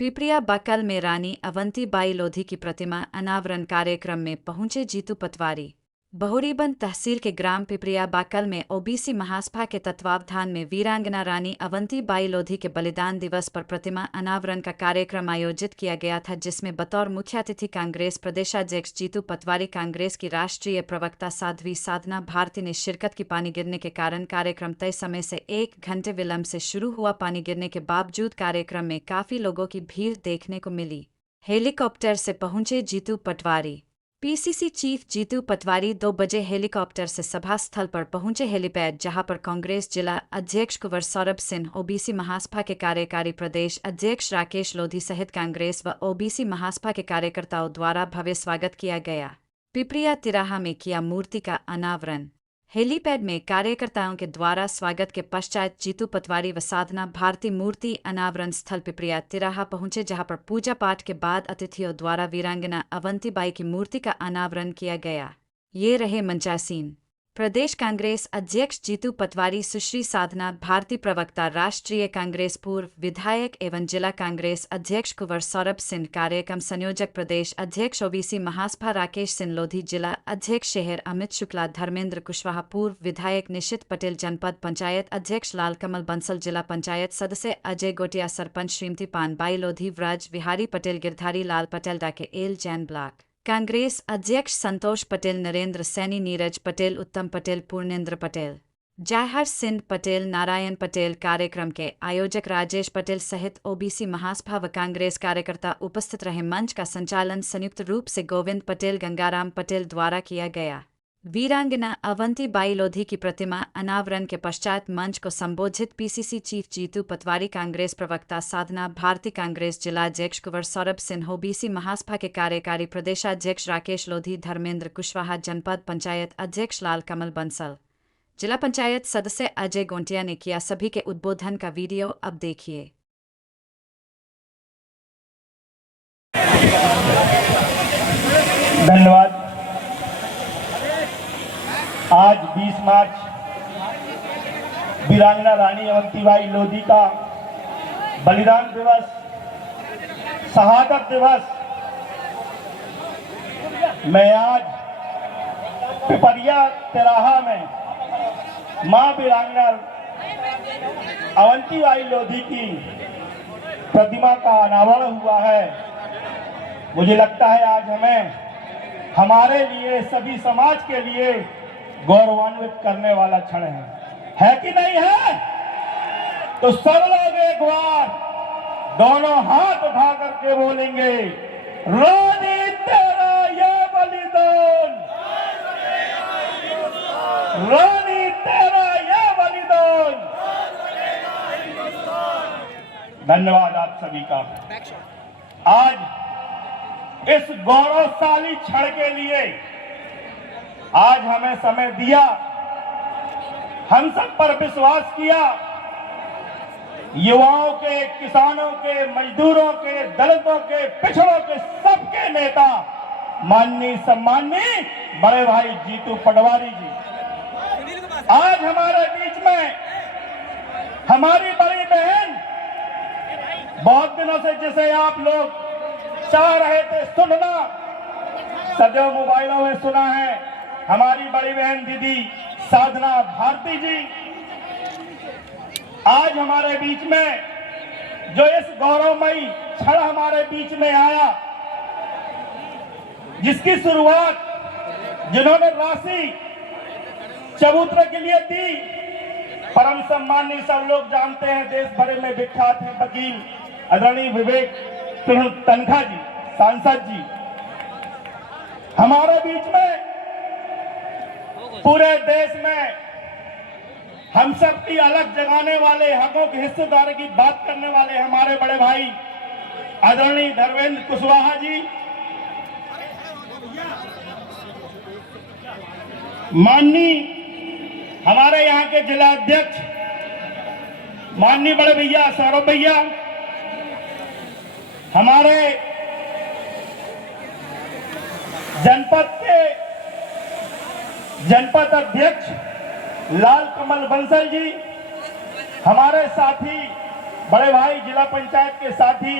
Pipariya buccal में रानी अवंतीबाई लोधी की प्रतिमा अनावरण कार्यक्रम में पहुंचे जीतू पटवारी। बहुरीबंद तहसील के ग्राम पिपरिया बाकल में ओबीसी महासभा के तत्वावधान में वीरांगना रानी अवंतीबाई लोधी के बलिदान दिवस पर प्रतिमा अनावरण का कार्यक्रम आयोजित किया गया था, जिसमें बतौर मुख्य अतिथि कांग्रेस प्रदेशाध्यक्ष जीतू पटवारी, कांग्रेस की राष्ट्रीय प्रवक्ता साध्वी साधना भारती ने शिरकत की। पानी गिरने के कारण कार्यक्रम तय समय से 1 घंटे विलंब से शुरू हुआ। पानी गिरने के बावजूद कार्यक्रम में काफी लोगों की भीड़ देखने को मिली। हेलीकॉप्टर से पहुंचे जीतू पटवारी। पीसीसी चीफ जीतू पटवारी 2 बजे हेलीकॉप्टर से सभा स्थल पर पहुंचे। हेलीपैड जहां पर कांग्रेस जिला अध्यक्ष कुंवर सौरभ सिंह, ओबीसी महासभा के कार्यकारी प्रदेश अध्यक्ष राकेश लोधी सहित कांग्रेस व ओबीसी महासभा के कार्यकर्ताओं द्वारा भव्य स्वागत किया गया। पिपरिया तिराहा में किया मूर्ति का अनावरण। हेलीपैड में कार्यकर्ताओं के द्वारा स्वागत के पश्चात जीतू पटवारी व साधना भारती मूर्ति अनावरण स्थल पिपरिया तिराहा पहुंचे, जहां पर पूजा पाठ के बाद अतिथियों द्वारा वीरांगना अवंतीबाई की मूर्ति का अनावरण किया गया। ये रहे मंचासीन। प्रदेश कांग्रेस अध्यक्ष जीतू पटवारी, सुश्री साधना भारती प्रवक्ता राष्ट्रीय कांग्रेस, पूर्व विधायक एवं जिला कांग्रेस अध्यक्ष कुंवर सौरभ सिंह, कार्यक्रम संयोजक प्रदेश अध्यक्ष ओबीसी महासभा राकेश सिंह लोधी, जिला अध्यक्ष शहर अमित शुक्ला, धर्मेंद्र कुशवाहा, पूर्व विधायक निशित पटेल, जनपद पंचायत अध्यक्ष लालकमल बंसल, जिला पंचायत सदस्य अजय गोटिया, सरपंच श्रीमती पानबाई लोधी, व्रज विहारी पटेल, गिरधारी लाल पटेल, डाके एल जैन ब्लॉक कांग्रेस अध्यक्ष संतोष पटेल, नरेंद्र सैनी, नीरज पटेल, उत्तम पटेल, पूर्णेंद्र पटेल, जयहर सिंह पटेल, नारायण पटेल, कार्यक्रम के आयोजक राजेश पटेल सहित ओबीसी महासभा व कांग्रेस कार्यकर्ता उपस्थित रहे। मंच का संचालन संयुक्त रूप से गोविंद पटेल, गंगाराम पटेल द्वारा किया गया। वीरांगना अवंतीबाई लोधी की प्रतिमा अनावरण के पश्चात मंच को संबोधित पीसीसी चीफ जीतू पटवारी, कांग्रेस प्रवक्ता साधना भारती, कांग्रेस जिलाध्यक्ष कुंवर सौरभ सिंह, ओबीसी महासभा के कार्यकारी प्रदेशाध्यक्ष राकेश लोधी, धर्मेंद्र कुशवाहा, जनपद पंचायत अध्यक्ष लालकमल बंसल, जिला पंचायत सदस्य अजय गोटिया ने किया। सभी के उद्बोधन का वीडियो अब देखिए। धन्यवाद। आज 20 मार्च वीरांगना रानी अवंतीबाई लोधी का बलिदान दिवस, शहादत दिवस। मैं आज पिपरिया तिराहा में मां वीरांगना अवंतीबाई लोधी की प्रतिमा का अनावरण हुआ है। मुझे लगता है आज हमें, हमारे लिए, सभी समाज के लिए गौरवान्वित करने वाला क्षण है कि नहीं है? तो सब लोग एक बार दोनों हाथ उठा करके बोलेंगे, रानी तेरा ये बलिदान, रानी तेरा ये बलिदान। धन्यवाद आप सभी का। आज इस गौरवशाली क्षण के लिए आज हमें समय दिया, हम सब पर विश्वास किया। युवाओं के, किसानों के, मजदूरों के, दलितों के, पिछड़ों के, सबके नेता माननीय सम्माननीय बड़े भाई जीतू पटवारी जी आज हमारे बीच में, हमारी बड़ी बहन, बहुत दिनों से जिसे आप लोग चाह रहे थे सुनना, सदैव मोबाइलों में सुना है, हमारी बड़ी बहन दीदी साधना भारती जी आज हमारे बीच में, जो इस गौरवमयी क्षण हमारे बीच में आया, जिसकी शुरुआत जिन्होंने राशि चबूतरे के लिए दी, परम सम्माननीय, सब लोग जानते हैं, देश भर में विख्यात हैं, वकील आदरणीय विवेक तनखा जी, सांसद जी, हमारे बीच में पूरे देश में हम सब की अलग जगाने वाले, हकों की हिस्सेदारी की बात करने वाले हमारे बड़े भाई आदरणीय धर्मेंद्र कुशवाहा जी, माननीय हमारे यहाँ के जिला अध्यक्ष माननीय बड़े भैया सौरभ भैया, हमारे जनपद अध्यक्ष लालकमल बंसल जी, हमारे साथी बड़े भाई जिला पंचायत के साथी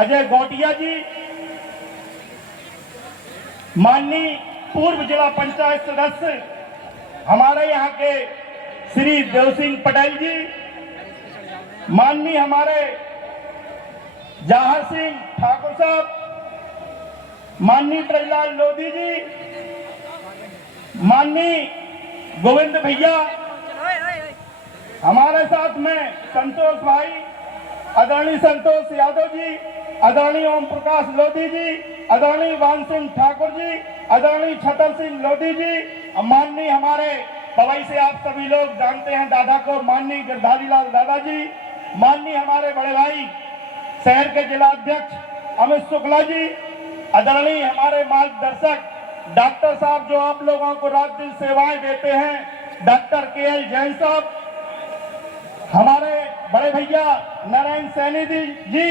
अजय गौटिया जी, माननीय पूर्व जिला पंचायत सदस्य हमारे यहाँ के श्री देव सिंह पटेल जी, माननीय हमारे जवाहर सिंह ठाकुर साहब, माननीय ब्रजलाल लोधी जी, माननीय गोविंद भैया, हमारे साथ में संतोष भाई, आदरणीय संतोष यादव जी, आदरणीय ओम प्रकाश लोधी जी, आदरणीय वान सिंह ठाकुर जी, आदरणीय छतर सिंह लोधी जी, माननीय हमारे पवई से आप सभी लोग जानते हैं दादा को, माननीय गिरधारी लाल दादा जी, माननीय हमारे बड़े भाई शहर के जिला अध्यक्ष अमित शुक्ला जी, आदरणीय हमारे मार्गदर्शक डॉक्टर साहब जो आप लोगों को रात दिन सेवाएं देते हैं, डॉक्टर KL जैन साहब, हमारे बड़े भैया नारायण सैनी जी,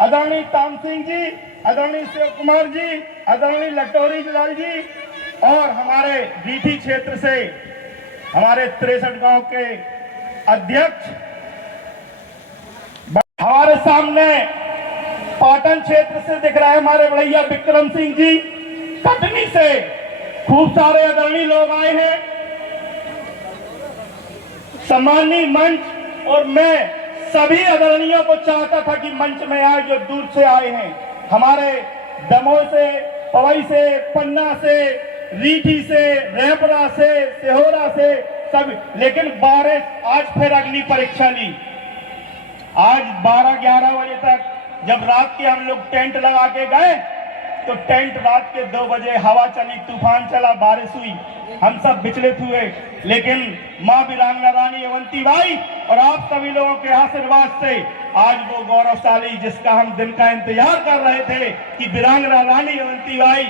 आदरणीय ताम सिंह जी, आदरणीय शिव कुमार जी, आदरणीय लटोरी लाल जी, और हमारे डीठी क्षेत्र से हमारे 63 गांव के अध्यक्ष, हमारे सामने पाटन क्षेत्र से दिख रहे हमारे भैया विक्रम सिंह जी, कटनी से खूब सारे आदरणीय लोग आए हैं। सम्मानीय मंच और मैं सभी आदरणीयों को चाहता था कि मंच में आए जो दूर से आए हैं, हमारे दमोह से, पवई से, पन्ना से, रीठी से, रेपरा से, सिहोरा से सब, लेकिन बारिश आज फिर अगली परीक्षा ली। आज 12-11 बजे तक जब रात के हम लोग टेंट लगा के गए तो टेंट रात के 2 बजे हवा चली, तूफान चला, बारिश हुई, हम सब विचलित हुए, लेकिन मां वीरांगना रानी अवंतीबाई और आप सभी लोगों के आशीर्वाद से आज वो गौरवशाली जिसका हम दिन का इंतजार कर रहे थे कि वीरांगना रानी अवंतीबाई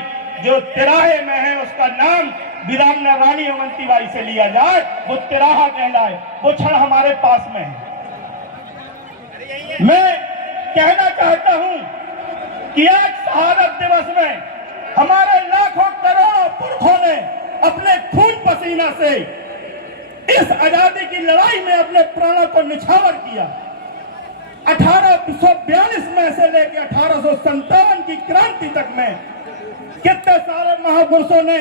जो तिराहे में है उसका नाम वीरांगना रानी अवंतीबाई से लिया जाए, वो तिराहा कहलाए, वो क्षण हमारे पास में है। मैं कहना चाहता हूं कि आज शहादत दिवस में हमारे लाखों करोड़ों पुरखों ने अपने खून पसीना से इस आजादी की लड़ाई में अपने प्राणों को निछावर किया। 1842 में से लेकर 1857 की क्रांति तक में कितने सारे महापुरुषों ने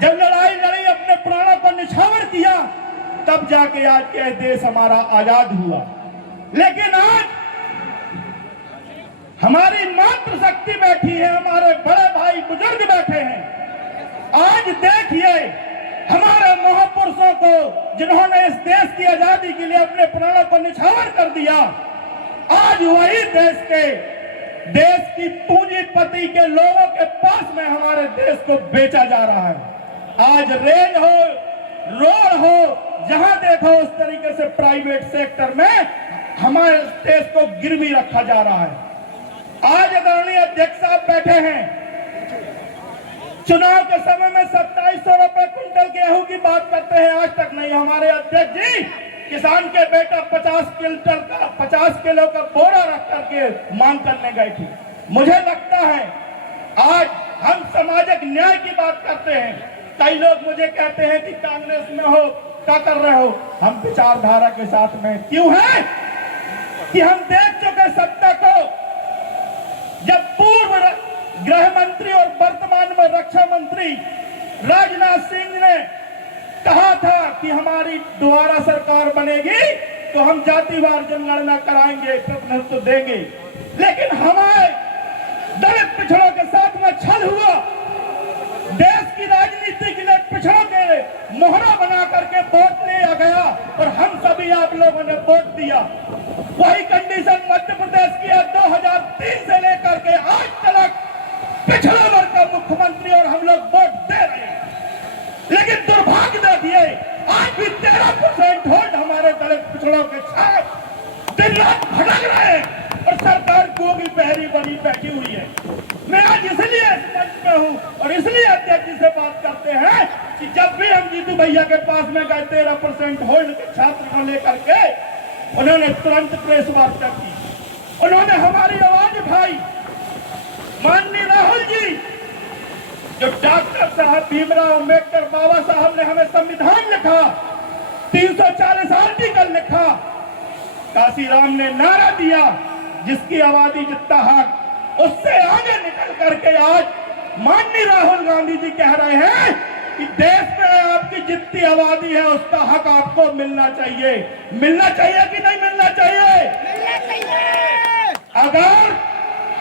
जब लड़ाई लड़ी, अपने प्राणों को निछावर किया, तब जाके आज यह देश हमारा आजाद हुआ। लेकिन आज हमारी मातृशक्ति बैठी है, हमारे बड़े भाई बुजुर्ग बैठे हैं। आज देखिए हमारे महापुरुषों को जिन्होंने इस देश की आजादी के लिए अपने प्राणों को निछावर कर दिया, आज वही देश की पूंजीपति के लोगों के पास में हमारे देश को बेचा जा रहा है। आज रेल हो, रोड हो, जहां देखो उस तरीके से प्राइवेट सेक्टर में हमारे देश को गिरवी रखा जा रहा है। आज आदरणीय अध्यक्ष साहब बैठे हैं, चुनाव के समय में 2700 रुपए क्विंटल गेहूं की बात करते हैं, आज तक नहीं। हमारे अध्यक्ष जी किसान के बेटा 50 किलो का बोरा रख करके मांग करने गए थे। मुझे लगता है आज हम सामाजिक न्याय की बात करते हैं, कई लोग मुझे कहते हैं कि कांग्रेस में हो, क्या कर रहे हो। हम विचारधारा के साथ में क्यों हैं कि हम देख चुके सत्ता को। जब पूर्व गृह मंत्री और वर्तमान में रक्षा मंत्री राजनाथ सिंह ने कहा था कि हमारी दोबारा सरकार बनेगी तो हम जातिवार जनगणना कराएंगे, प्रतिनिधित्व देंगे, लेकिन हमारे दलित पिछड़ों के साथ में छल हुआ। देश की राजनीति के लिए पिछड़ों के मोहरा बना करके वोट लिया गया और हम सभी आप लोगों ने वोट दिया। वही कंडीशन मध्य प्रदेश की है, 2003 से लेकर के आज तक पिछड़ा वर्ग का मुख्यमंत्री और हम लोग वोट दे रहे हैं, लेकिन दुर्भाग्य देखिए आज भी 13% वोट हमारे दलित पिछड़ों के साथ दिन रात भटक रहे हैं और सरकार गोगी बहरी बनी बैठी हुई है। मैं आज इसलिए इस मंच पे हूँ और इसलिए अध्यक्ष जी से बात करते हैं कि जब भी हम जीतू भैया के पास में गए 13% होल्ड के छात्र को लेकर के, उन्होंने तुरंत प्रेस वार्ता की, उन्होंने हमारी आवाज उठाई। माननीय राहुल जी, जो डॉक्टर साहब भीमराव अंबेडकर बाबा साहब ने हमें संविधान लिखा, 340 आर्टिकल लिखा, काशीराम ने नारा दिया, जिसकी आबादी जितना हक, उससे आगे निकल करके आज माननीय राहुल गांधी जी कह रहे हैं कि देश में आपकी जितनी आबादी है उसका हक आपको मिलना चाहिए। मिलना चाहिए कि नहीं मिलना चाहिए? मिलना चाहिए। अगर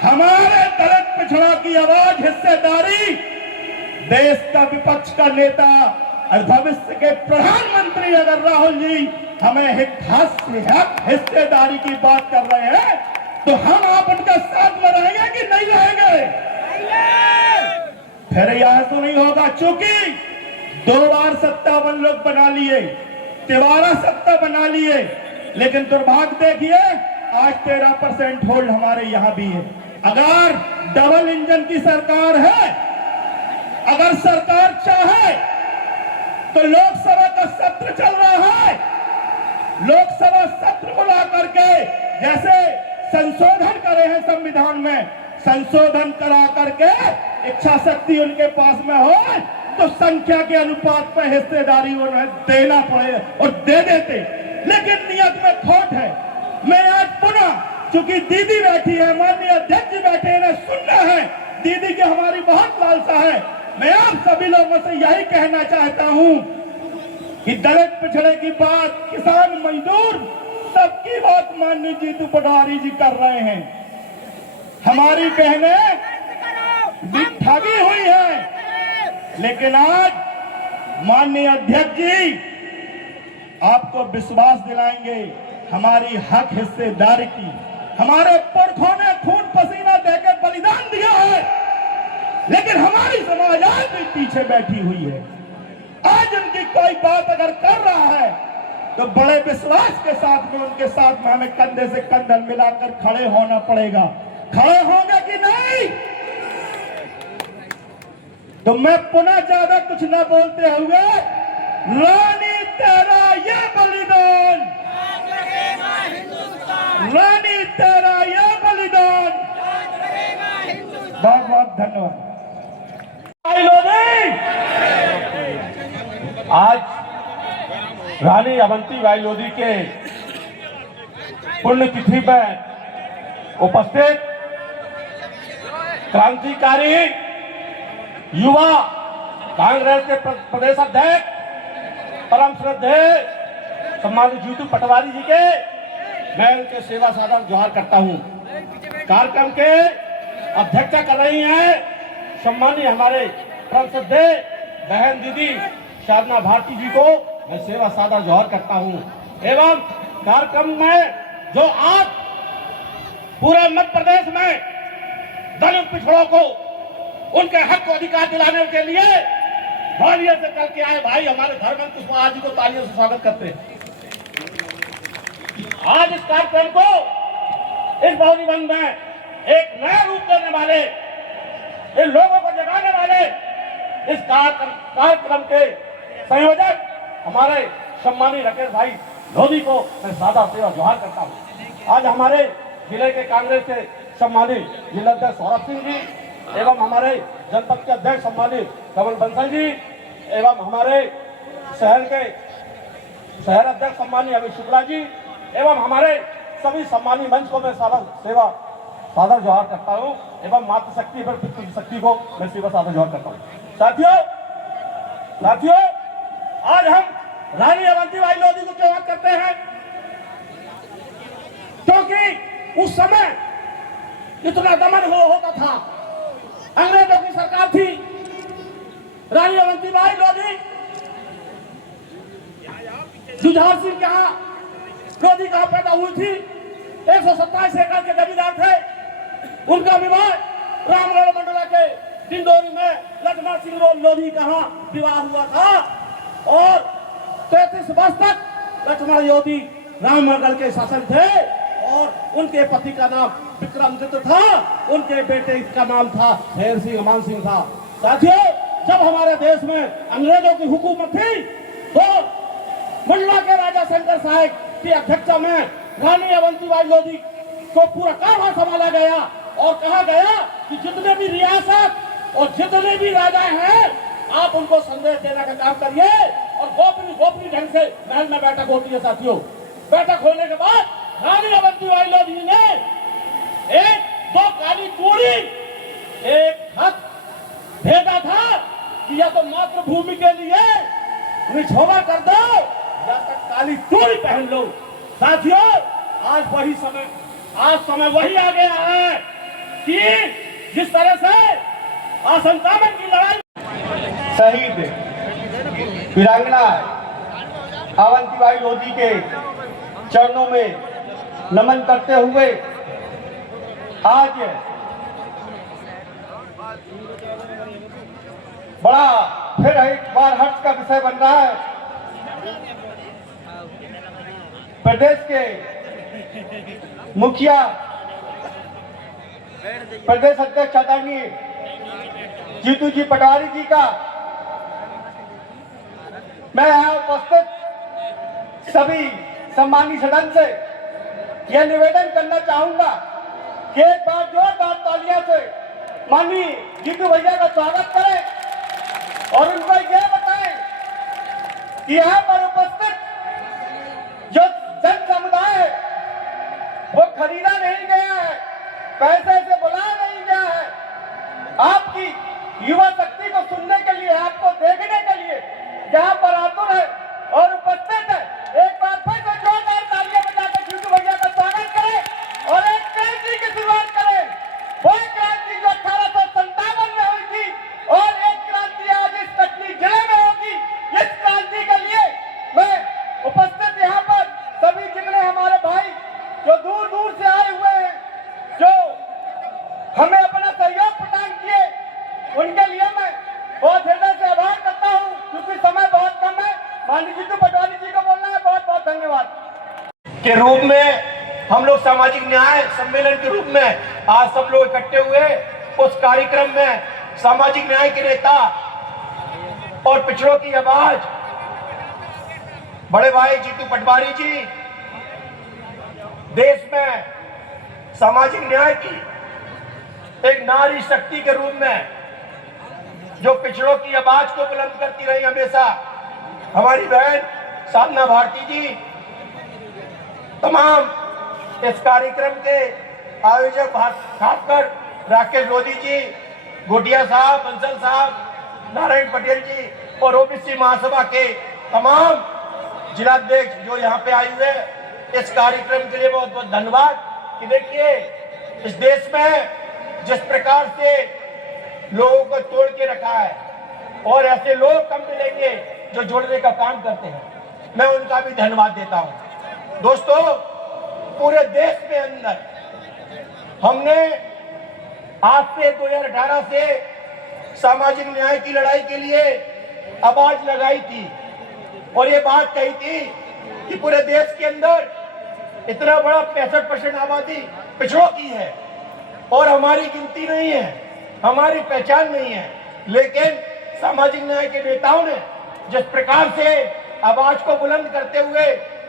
हमारे दलित पिछड़ा की आवाज, हिस्सेदारी, देश का विपक्ष का नेता और भविष्य के प्रधानमंत्री अगर राहुल जी हमें हिस्सेदारी की बात कर रहे हैं तो हम आप उनका साथ में रहेंगे कि नहीं रहेंगे? फिर यह तो नहीं होगा, चूंकि 2 बार 57 लोग बना लिए, तिवारा सत्ता बना लिए, लेकिन दुर्भाग्य देखिए आज 13% होल्ड हमारे यहां भी है। अगर डबल इंजन की सरकार है, अगर सरकार चाहे तो लोकसभा का सत्र चल रहा है, लोकसभा सत्र बुला करके जैसे संशोधन करे हैं संविधान में, संशोधन करा करके इच्छा शक्ति उनके पास में हो तो संख्या के अनुपात पर हिस्सेदारी उन्हें देना पड़े और दे देते, लेकिन नियत में खोट है। मैं आज पुनः, चूंकि दीदी बैठी है, माननीय अध्यक्ष जी बैठे हैं, इन्हें सुनना है, दीदी की हमारी बहुत लालसा है, मैं आप सभी लोगों से यही कहना चाहता हूं कि दलित पिछड़े की बात, किसान, मजदूर, सबकी बात माननीय जीतू पटवारी जी कर रहे हैं। हमारी बहनें भी ठगी हुई है, लेकिन आज माननीय अध्यक्ष जी आपको विश्वास दिलाएंगे हमारी हक हिस्सेदारी की। हमारे पुरखों ने खून पसीना देकर बलिदान दिया है, लेकिन हमारी समाज आज भी पीछे बैठी हुई है। आज उनकी कोई बात अगर कर रहा है तो बड़े विश्वास के साथ में उनके साथ में हमें कंधे से कंधा मिलाकर खड़े होना पड़ेगा। खड़े होंगे कि नहीं? तो मैं पुनः ज्यादा कुछ न बोलते हुए, रानी तेरा ये बलिदान, रानी तेरा ये बलिदान। बहुत बहुत धन्यवाद। आज रानी अवंतीबाई लोधी के पुण्यतिथि पर उपस्थित क्रांतिकारी युवा कांग्रेस के प्रदेश अध्यक्ष परम श्रद्धेय सम्मानित जीतू पटवारी जी के मैं उनके सेवा सादर जोहार करता हूं। कार्यक्रम के अध्यक्षता कर रही हैं सम्मानित हमारे परम श्रद्धेय बहन दीदी साधना भारती जी को मैं सेवा सादर जोहार करता हूं। एवं कार्यक्रम में जो आज पूरे मध्य प्रदेश में दलित पिछड़ों को उनके हक को अधिकार दिलाने के लिए ग्वालियर से चल के आए भाई हमारे धर्मेंद्र कुशवाहा जी को तालियों से स्वागत करते हैं। आज इस कार्यक्रम को, इस बहुरी वन में एक नया रूप देने वाले, इन लोगों को जगाने वाले इस कार्यक्रम के संयोजक हमारे सम्मानित राकेश भाई लोधी को मैं सादा सेवा जोहार करता हूं। आज हमारे जिले के कांग्रेस के सम्मानित जिलाध्यक्ष सौरभ सिंह जी एवं हमारे जनपद के अध्यक्ष सम्मानित कमल बंसल जी एवं हमारे शहर के शहर अध्यक्ष सम्मानित अमित शुक्ला जी एवं हमारे सभी सम्मानित मंच को मैं सेवा सादर जोहार करता हूं एवं मातृशक्ति पर पितृशक्ति को मैं सेवा सादर जोहार करता हूं। साथियों आज हम रानी अवंतीबाई लोधी को क्यों याद करते हैं? क्योंकि उस समय इतना दमन होता था, अंग्रेजों की सरकार थी। रानी अवंतीबाई लोधी जुझार सिंह के यहाँ लोधी कहाँ पैदा हुई थी, 127 एकड़ के जमींदार थे। उनका विवाह रामगढ़ मंडला के डिंडोरी में लक्ष्मण सिंह लोधी कहाँ विवाह हुआ था और 33 वर्ष तक लक्ष्मण लोधी रामगढ़ के शासन थे और उनके पति का नाम विक्रमादित्य था, उनके बेटे का नाम था शेर सिंह अमान सिंह था। साथियों जब हमारे देश में अंग्रेजों की हुकूमत थी तो मंडला के राजा शंकर साहेब की अध्यक्षता में रानी अवंतीबाई लोधी को पूरा कारभार संभाला गया और कहा गया कि जितने भी रियासत और जितने भी राजा हैं आप उनको संदेश देने का काम करिए और गोपनीय ढंग से महल में बैठक होती है। साथियों बैठक होने के बाद रानी अवंतीबाई लोधी ने कि या तो मातृभूमि के लिए निछोवा कर दो या तो काली चूड़ी पहन लो। साथियों, आज समय वही आ गया है कि जिस तरह से असंतावन की लड़ाई शहीद वीरांगना अवंतीबाई लोधी के चरणों में नमन करते हुए आज बड़ा फिर एक बार हर्ष का विषय बन रहा है। प्रदेश के मुखिया प्रदेश अध्यक्ष आदरणीय जीतू जी पटवारी जी का मैं यहाँ उपस्थित सभी सम्मानित सदन से यह निवेदन करना चाहूंगा कि एक बार जोरदार तालियां से माननीय जीतू भैया का स्वागत करें और उनको यह बताएं कि यहाँ पर उपस्थित जो जन समुदाय है वो खरीदा नहीं गया है, पैसे से बुलाया नहीं गया है। आपकी युवा शक्ति को सुनने के लिए, आपको देखने के लिए यहाँ पर आतुर है और उपस्थित है। एक बार फिर से जोरदार तालियां बजाकर जीतू भैया का स्वागत करें और एक क्रांति की शुरुआत करें। वो क्रांति जो 1857 में हुई थी और एक क्रांति आज इस कटनी जिले में होगी। इस क्रांति के लिए मैं उपस्थित यहाँ पर सभी जितने हमारे भाई जो दूर दूर से आए हुए हैं, जो हमें अपना सहयोग प्रदान किए, उनके लिए मैं बहुत हृदय से आभार करता हूँ क्योंकि समय बहुत कम है। माननीय जीतू पटवारी जी को बोलना है। बहुत बहुत धन्यवाद। के रूप में हम लोग सामाजिक न्याय सम्मेलन के रूप में आज सब लोग इकट्ठे हुए। उस कार्यक्रम में सामाजिक न्याय के नेता और पिछड़ों की आवाज बड़े भाई जीतू पटवारी जी देश में सामाजिक न्याय की एक नारी शक्ति के रूप में जो पिछड़ों की आवाज को बुलंद करती रही हमेशा, हमारी बहन साधना भारती जी, तमाम इस कार्यक्रम के आयोजक खासकर राकेश लोधी जी, गोटिया साहब, बंसल साहब, नारायण पटेल जी और ओबीसी महासभा के तमाम जिलाध्यक्ष जो यहाँ पे आए हुए, इस कार्यक्रम के लिए बहुत बहुत धन्यवाद। कि देखिए इस देश में जिस प्रकार से लोगों को तोड़ के रखा है और ऐसे लोग कम मिलेंगे जो जोड़ने का काम करते हैं, मैं उनका भी धन्यवाद देता हूं। दोस्तों, पूरे देश के अंदर हमने आज से 2018 से सामाजिक न्याय की लड़ाई के लिए आवाज लगाई थी और ये बात कही थी कि पूरे देश के अंदर इतना बड़ा 65% आबादी पिछड़ों की है और हमारी गिनती नहीं है, हमारी पहचान नहीं है। लेकिन सामाजिक न्याय के नेताओं ने जिस प्रकार से आवाज को बुलंद करते हुए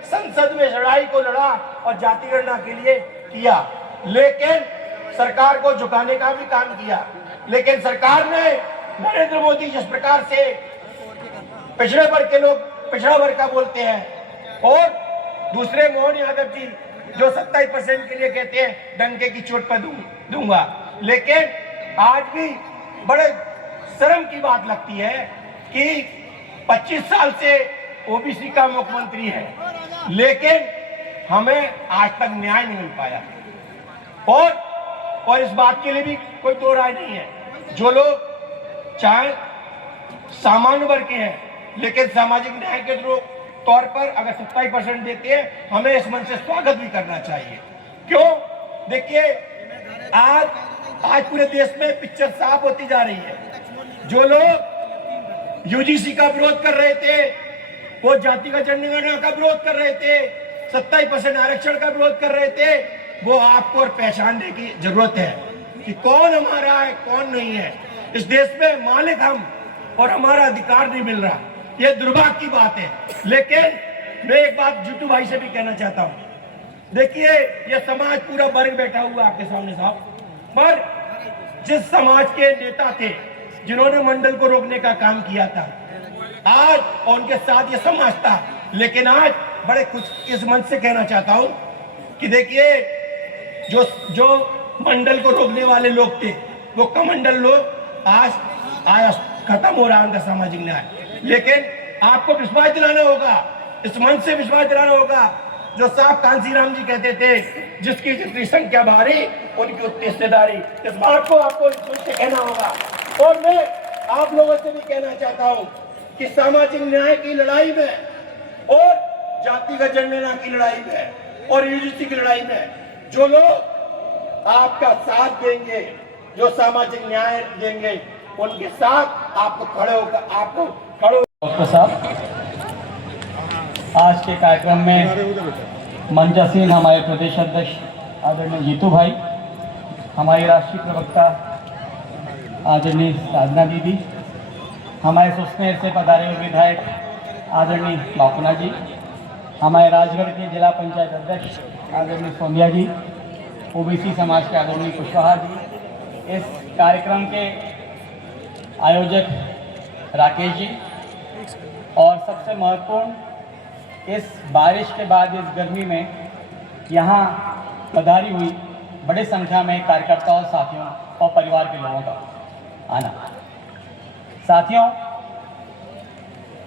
संसद में लड़ाई को लड़ा और जाति गणना के लिए किया, लेकिन सरकार को झुकाने का भी काम किया। लेकिन सरकार ने नरेंद्र मोदी जिस प्रकार से पिछड़े वर्ग के लोग पिछड़ा वर्ग का बोलते हैं और दूसरे मोहन यादव जी जो 27% के लिए कहते हैं डंके की चोट पर दूंगा, लेकिन आज भी बड़े शर्म की बात लगती है कि 25 साल से ओबीसी का मुख्यमंत्री है, लेकिन हमें आज तक न्याय नहीं मिल पाया। और इस बात के लिए भी कोई दो राय नहीं है। जो लोग चाहे सामान्य वर्ग के हैं लेकिन सामाजिक न्याय के तौर पर अगर 27% देते हैं, हमें इस मन से स्वागत भी करना चाहिए। क्यों? देखिए आज पूरे देश में पिक्चर साफ होती जा रही है। जो लोग यूजीसी का विरोध कर रहे थे, वो जातिगत जनगणना का विरोध कर रहे थे, 27% आरक्षण का विरोध कर रहे थे, वो आपको और पहचानने की जरूरत है कि कौन हमारा है कौन नहीं है। इस देश में मालिक हम और हमारा अधिकार नहीं मिल रहा, ये दुर्भाग्य की बात है। लेकिन मैं एक बात जीतू भाई से भी कहना चाहता हूं। देखिए ये समाज पूरा वर्ग बैठा हुआ आपके सामने साहब, पर जिस समाज के नेता थे जिन्होंने मंडल को रोकने का काम किया था, आज उनके साथ ये समाज था, लेकिन आज बड़े कुछ इस मन से कहना चाहता हूं कि देखिए जो मंडल को रोकने वाले लोग थे वो कमंडल लोग आज खत्म हो रहा है उनका सामाजिक न्याय। लेकिन आपको विश्वास दिलाना होगा, इस मंच से विश्वास दिलाना होगा, जो साहब कांसीराम जी कहते थे, जिसकी जितनी संख्या भारी उनकी उतनी हिस्सेदारी। इस बात को आपको इस मंच से कहना होगा। और मैं आप लोगों से भी कहना चाहता हूं कि सामाजिक न्याय की लड़ाई में और जातिगत जनगणना की लड़ाई में और यूजीसी की लड़ाई में जो लोग आपका साथ देंगे, जो सामाजिक न्याय देंगे, उनके साथ आपको खड़े डॉक्टर साहब, आज के कार्यक्रम में मंचासीन हमारे प्रदेश अध्यक्ष आदरणीय जीतू भाई, हमारी राष्ट्रीय प्रवक्ता आदरणीय साधना दीदी, हमारे सुसनेर से पधारे हुए विधायक आदरणीय बापुना जी, हमारे राजगढ़ के जिला पंचायत अध्यक्ष आदरणीय सोनिया जी, ओबीसी समाज के आदरणीय कुशवाहा जी, इस कार्यक्रम के आयोजक राकेश जी, और सबसे महत्वपूर्ण इस बारिश के बाद इस गर्मी में यहाँ पधारी हुई बड़ी संख्या में कार्यकर्ताओं, साथियों और परिवार के लोगों का आना। साथियों,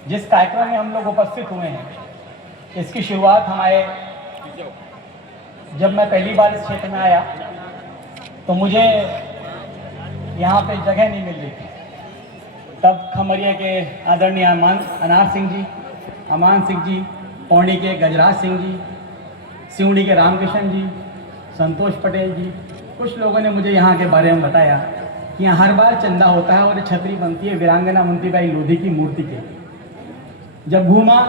जिस कार्यक्रम में हम लोग उपस्थित हुए हैं, इसकी शुरुआत हमारे, जब मैं पहली बार इस क्षेत्र में आया तो मुझे यहाँ पे जगह नहीं मिल रही थी। तब खमरिया के आदरणीय अनार सिंह जी, अमान सिंह जी, पौड़ी के गजराज सिंह जी, सिवड़ी के रामकृष्ण जी, संतोष पटेल जी, कुछ लोगों ने मुझे यहाँ के बारे में बताया कि यहाँ हर बार चंदा होता है और छतरी बनती है वीरांगना अवंतीबाई लोधी की मूर्ति के। जब घूमा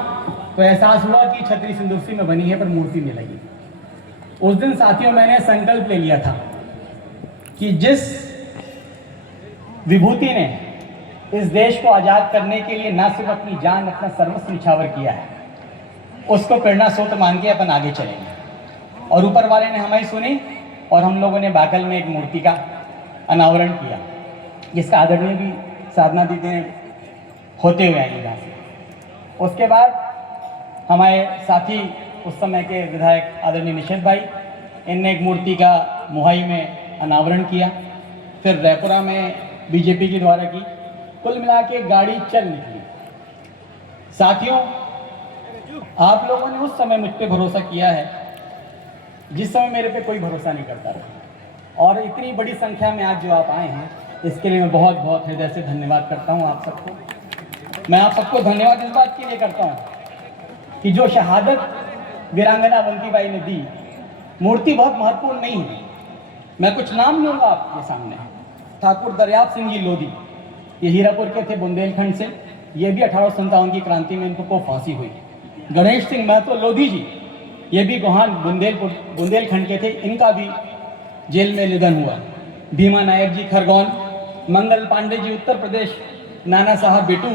तो एहसास हुआ कि छतरी सिंदूरसी में बनी है पर मूर्ति नहीं लगी। उस दिन साथियों मैंने संकल्प ले लिया था कि जिस विभूति ने इस देश को आज़ाद करने के लिए न सिर्फ अपनी जान, अपना सर्वस्व निछावर किया है, उसको प्रेरणा स्रोत मान के अपन आगे चलेंगे। और ऊपर वाले ने हमारी सुनी और हम लोगों ने बाकल में एक मूर्ति का अनावरण किया, जिसका आदरणीय भी साधना दीदी ने होते हुए आएंगे यहाँ से। उसके बाद हमारे साथी उस समय के विधायक आदरणीय निषेध भाई, इनने एक मूर्ति का मुहाई में अनावरण किया। फिर रायपुरा में बीजेपी के द्वारा की। कुल मिला के गाड़ी चल निकली। साथियों, आप लोगों ने उस समय मुझ पर भरोसा किया है जिस समय मेरे पे कोई भरोसा नहीं करता था, और इतनी बड़ी संख्या में आज जो आप आए हैं, इसके लिए मैं बहुत बहुत हृदय से धन्यवाद करता हूं आप सबको। मैं आप सबको धन्यवाद इस बात के लिए करता हूं कि जो शहादत वीरांगना अवंतीबाई ने दी, मूर्ति बहुत महत्वपूर्ण नहीं है। मैं कुछ नाम लूँगा आपके सामने। ठाकुर दरियाब सिंह जी लोधी, ये हीरापुर के थे, बुंदेलखंड से। ये भी 1857 की क्रांति में इनको को फांसी हुई। गणेश सिंह महतो लोधी जी, ये भी गोहान बुंदेलखंड के थे, इनका भी जेल में निधन हुआ। भीमा नायक जी खरगोन, मंगल पांडे जी उत्तर प्रदेश, नाना साहब बेटू,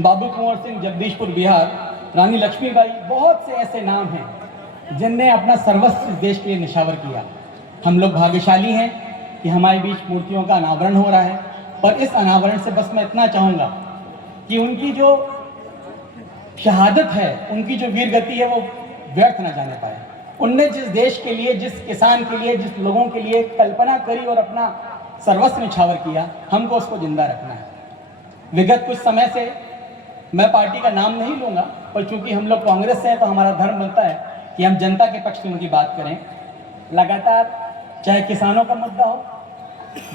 बाबू कुंवर सिंह जगदीशपुर बिहार, रानी लक्ष्मीबाई, बहुत से ऐसे नाम हैं जिनने अपना सर्वस्व देश के लिए निछावर किया। हम लोग भाग्यशाली हैं कि हमारे बीच मूर्तियों का अनावरण हो रहा है, पर इस अनावरण से बस मैं इतना चाहूँगा कि उनकी जो शहादत है, उनकी जो वीर गति है, वो व्यर्थ न जाने पाए। उनने जिस देश के लिए, जिस किसान के लिए, जिस लोगों के लिए कल्पना करी और अपना सर्वस्व निछावर किया, हमको उसको जिंदा रखना है। विगत कुछ समय से मैं पार्टी का नाम नहीं लूँगा, पर चूंकि हम लोग कांग्रेस से हैं तो हमारा धर्म बनता है कि हम जनता के पक्ष में उनकी बात करें। लगातार चाहे किसानों का मुद्दा हो,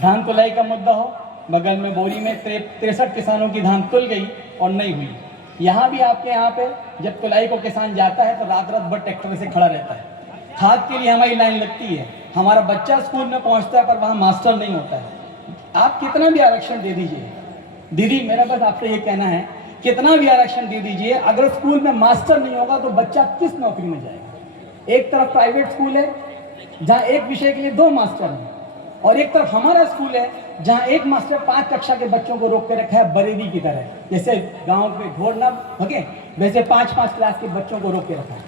धान तुलाई का मुद्दा हो, बगल में बोरी में 63 किसानों की धान तुल गई और नहीं हुई। यहाँ भी आपके यहाँ पे जब तुलाई को किसान जाता है तो रात रात भर ट्रैक्टर से खड़ा रहता है। खाद के लिए हमारी लाइन लगती है, हमारा बच्चा स्कूल में पहुँचता है पर वहाँ मास्टर नहीं होता है। आप कितना भी आरक्षण दे दीजिए, दीदी मेरा बस आपसे ये कहना है, कितना भी आरक्षण दे दीजिए, अगर स्कूल में मास्टर नहीं होगा तो बच्चा किस नौकरी में जाएगा। एक तरफ प्राइवेट स्कूल है जहाँ एक विषय के लिए 2 मास्टर हैं, और एक तरफ हमारा स्कूल है जहाँ एक मास्टर 5 कक्षा के बच्चों को रोक के रखा है बरेली की तरह। जैसे गांव पे ढोर ना भगे, वैसे 5-5 क्लास के बच्चों को रोक के रखा है।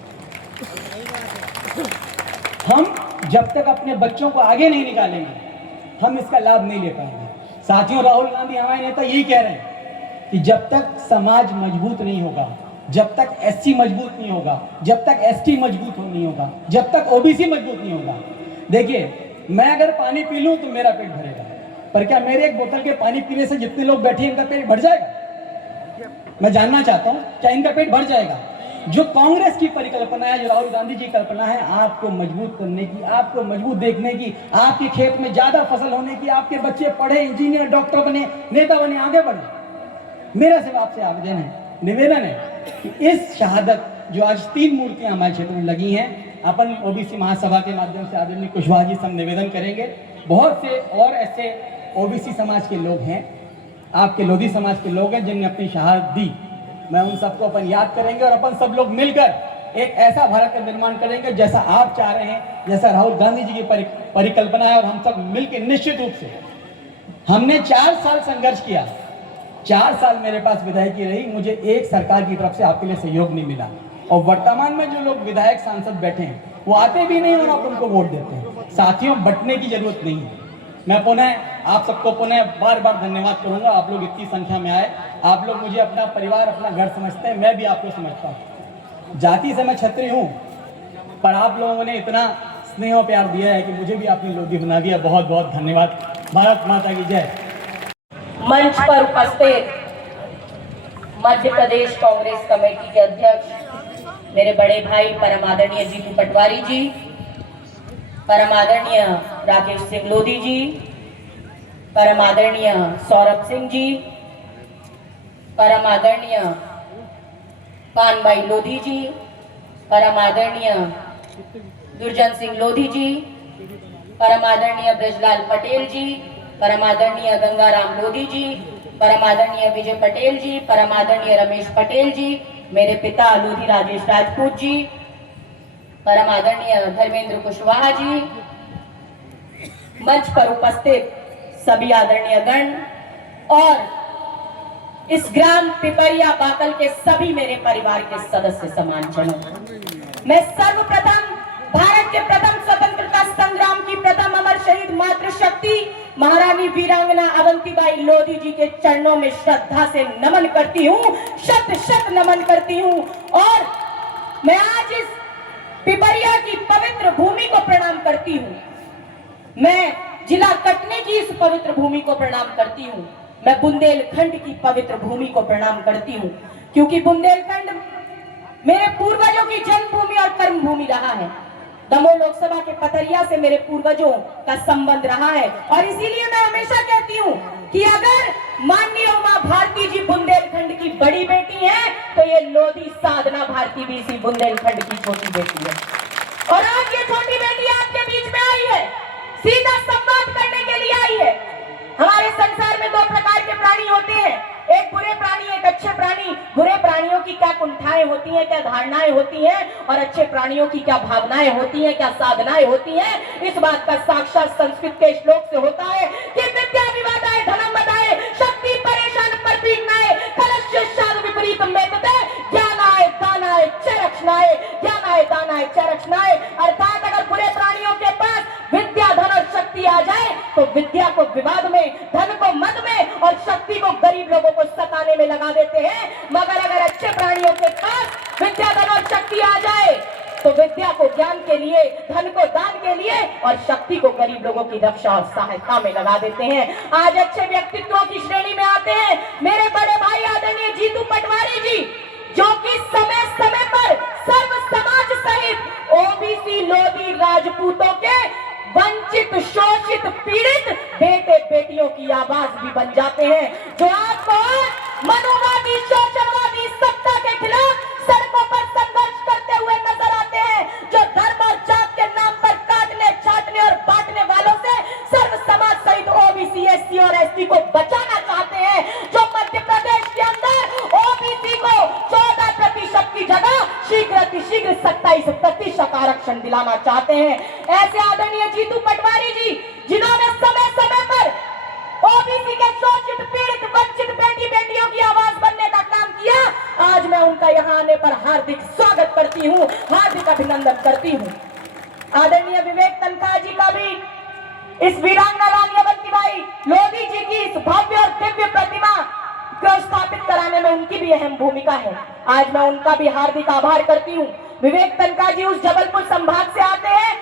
हम जब तक अपने बच्चों को आगे नहीं निकालेंगे, हम इसका लाभ नहीं ले पाएंगे। साथियों, राहुल गांधी हमारे नेता यही कह रहे हैं कि जब तक समाज मजबूत नहीं होगा, जब तक एससी मजबूत नहीं होगा, जब तक एसटी मजबूत नहीं होगा, जब तक ओबीसी मजबूत नहीं होगा। देखिए, मैं अगर पानी पी लूं तो मेरा पेट भरेगा, पर क्या मेरे एक बोतल के पानी पीने से जितने लोग बैठे इनका पेट भर जाएगा? मैं जानना चाहता हूं क्या इनका पेट भर जाएगा? जो कांग्रेस की परिकल्पना है, जो राहुल गांधी जी की कल्पना है, आपको मजबूत करने की, आपको मजबूत देखने की, आपके खेत में ज्यादा फसल होने की, आपके बच्चे पढ़े, इंजीनियर, डॉक्टर बने, नेता बने, आगे बढ़े। मेरा सिर्फ आपसे आवेदन है, निवेदन है कि इस शहादत जो आज 3 मूर्तियां हमारे क्षेत्र में लगी हैं, अपन ओबीसी महासभा के माध्यम से आदरणीय कुशवाहा जी से हम निवेदन करेंगे। बहुत से और ऐसे ओबीसी समाज के लोग हैं, आपके लोधी समाज के लोग हैं जिनने अपनी शहादत दी। मैं उन सबको अपन याद करेंगे और अपन सब लोग मिलकर एक ऐसा भारत का निर्माण करेंगे जैसा आप चाह रहे हैं, जैसा राहुल गांधी जी की परिकल्पना है। और हम सब मिलकर निश्चित रूप से, हमने 4 साल संघर्ष किया, 4 साल मेरे पास विधायकी रही, मुझे एक सरकार की तरफ से आपके लिए सहयोग नहीं मिला। और वर्तमान में जो लोग विधायक सांसद बैठे हैं वो आते भी नहीं और आप उनको वोट देते हैं। साथियों, बंटने की जरूरत नहीं है। मैं पुनः आप सबको पुनः बार बार धन्यवाद करूंगा। आप लोग इतनी संख्या में आए, आप लोग मुझे अपना परिवार, अपना घर समझते हैं, मैं भी आपको समझता हूँ। जाति से मैं क्षत्रिय हूँ, पर आप लोगों ने इतना स्नेह और प्यार दिया है कि मुझे भी अपनी लोधी बना दिया। बहुत बहुत धन्यवाद। भारत माता की जय। मंच पर उपस्थित मध्य प्रदेश कांग्रेस कमेटी के अध्यक्ष मेरे बड़े भाई परम आदरणीय जीतू पटवारी जी, परम आदरणीय राकेश सिंह लोधी जी, परम आदरणीय सौरभ सिंह जी, परम आदरणीय पानबाई लोधी जी, परम आदरणीय दुर्जन सिंह लोधी जी, परम आदरणीय ब्रजलाल पटेल जी, परम आदरणीय गंगाराम लोधी जी, परम आदरणीय विजय पटेल जी, परम आदरणीय रमेश पटेल जी, मेरे पिता लोधी राजेश राजपूत जी, परम आदरणीय धर्मेंद्र कुशवाहा जी, मंच पर उपस्थित सभी आदरणीय गण और इस ग्राम पिपरिया बाकल के सभी मेरे परिवार के सदस्य समान जनों, मैं सर्वप्रथम भारत के प्रथम स्वतंत्रता संग्राम की प्रथम अमर शहीद मातृशक्ति महारानी वीरांगना अवंतीबाई लोधी जी के चरणों में श्रद्धा से नमन करती हूँ, शत शत नमन करती हूँ। और मैं आज इस पिपरिया की पवित्र भूमि को प्रणाम करती हूँ। मैं जिला कटनी की इस पवित्र भूमि को प्रणाम करती हूँ। मैं बुंदेलखंड की पवित्र भूमि को प्रणाम करती हूँ, क्योंकि बुंदेलखंड मेरे पूर्वजों की जन्मभूमि और कर्मभूमि रहा है। दमोह लोकसभा के पथरिया से मेरे पूर्वजों का संबंध रहा है। और इसीलिए मैं हमेशा कहती हूँ कि अगर माननीय उमा भारती जी बुंदेलखंड की बड़ी बेटी है, तो ये लोधी साधना भारती भी इसी बुंदेलखंड की छोटी बेटी है। और आज ये छोटी बेटी आपके बीच में आई है, सीधा संवाद करने के लिए आई है। हमारे संसार में 2 प्रकार के प्राणी होते हैं, एक बुरे प्राणी, एक अच्छे प्राणी। बुरे प्राणियों की क्या कुंठाएं होती हैं, क्या धारणाएं होती हैं, और अच्छे प्राणियों की क्या भावनाएं होती हैं, क्या साधनाएं होती हैं, इस बात का साक्षात संस्कृत के श्लोक से होता है कि विद्या विवादाय धनम मदाय शक्ति परेशान पर पीड़नाय कलश शाद विपरीत मेतते ज्ञानाय दानाय च रक्षणाय ज्ञानाय दानाय च रक्षणाय। अर्थात अगर बुरे प्राणियों के पास विद्या, धन और शक्ति आ जाए तो विद्या को विवाद में, धन को मद में और शक्ति को गरीब लोगों को सताने में लगा देते हैं। मगर अगर अच्छे प्राणियों के पास विद्या, धन और शक्ति आ जाए तो विद्या को ज्ञान के लिए, धन को दान के लिए और शक्ति को गरीब लोगों की रक्षा और सहायता में लगा देते हैं। आज अच्छे व्यक्तित्वों की श्रेणी में आते हैं मेरे बड़े भाई आदरणीय जीतू पटवारी जी, जो कि समय समय पर सर्व समाज सहित ओबीसी लोधी राजपूतों के वंचित, शोषित, पीड़ित बेटे बेटियों की आवाज भी बन जाते हैं, जो आपको मनोवादी, शोषणवादी सत्ता के खिलाफ सड़कों पर संघर्ष करते हुए नजर आते हैं, जो धर्म और जात के नाम पर काटने, छाटने और बांटने वालों से सर्व समाज सहित ओबीसी, एससी और एसटी को बचाना चाहते हैं, जो मध्य प्रदेश के अंदर ओबीसी को 14% की जगह शीघ्र 27% आरक्षण दिलाना चाहते हैं। ऐसे आदरणीय जीतू पटवारी जी, जिन्होंने समय समय पर ओबीसी के शोषित, पीड़ित, वंचित बेटी बेटियों की आवाज बनने का काम किया, आज मैं उनका यहाँ आने पर हार्दिक स्वागत करती हूँ, हार्दिक अभिनंदन करती हूँ। आदरणीय विवेक तनखा जी का भी इस वीरांगना रानी अवंतीबाई लोधी जी की इस भव्य और दिव्य प्रतिमा को स्थापित कराने में उनकी भी अहम भूमिका है। आज मैं उनका भी हार्दिक आभार करती हूँ। विवेक तनखा जी उस जबलपुर संभाग से आते हैं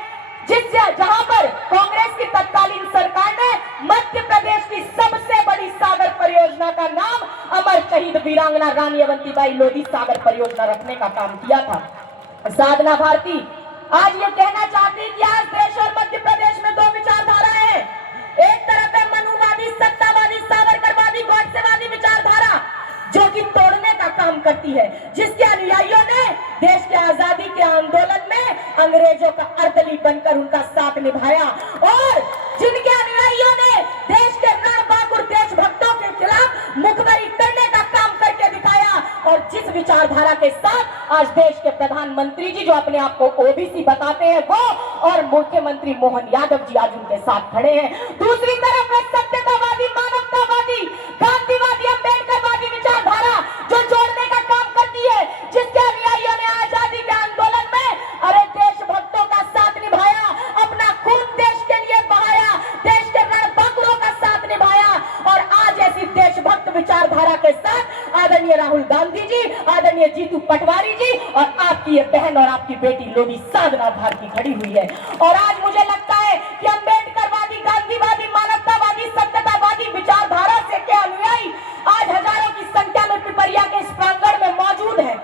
जहां पर कांग्रेस की तत्कालीन सरकार ने मध्य प्रदेश वीरांगना रानी अवंतीबाई लोधी सागर परियोजना रखने का काम किया था। साधना भारती आज ये कहना चाहती कि आज देश और मध्य प्रदेश में दो विचारधाराएं हैं। एक तरफ है मनुवादी, सत्तावादी, सावरकरवादी, गौडसेवादी विचारधारा जो कि तोड़ने का काम करती है, जिसके अनुयायियों ने देश के आजादी के आंदोलन में अंग्रेजों का अर्दली बनकर उनका साथ निभाया और जिनके अनुयायियों ने देश के रणबांकुर देशभक्तों के खिलाफ मुखबरी करने का काम करके दिखाया। और जिस विचारधारा के साथ आज देश के प्रधानमंत्री जी जो अपने आप को ओबीसी बताते हैं वो और मुख्यमंत्री मोहन यादव जी आज उनके साथ खड़े हैं। दूसरी तरफ है सत्यतावादी, मानवतावादी, गांधीवादी, अम्बेडकरवादी विचारधारा जो जोड़ने का काम करती है, जिसके अनुयायियों ने आजादी के आंदोलन में अरे देशभक्तों का साथ निभाया, अपना खून देश के लिए बहाया, देश के रणबांकुरों का साथ निभाया। और आज ऐसी देशभक्त विचारधारा के साथ आदरणीय राहुल गांधी जी, आदरणीय जीतू पटवारी जी और आपकी ये बहन और आपकी बेटी लोधी साधना भारती खड़ी हुई है। और आज मुझे लगता है कि अम्बेडकरवादी, गांधीवादी, मानवतावादी, सत्यतावादी विचारधारा से के अनुयायी आज हजारों की संख्या में पिपरिया के इस प्रांगण में मौजूद है।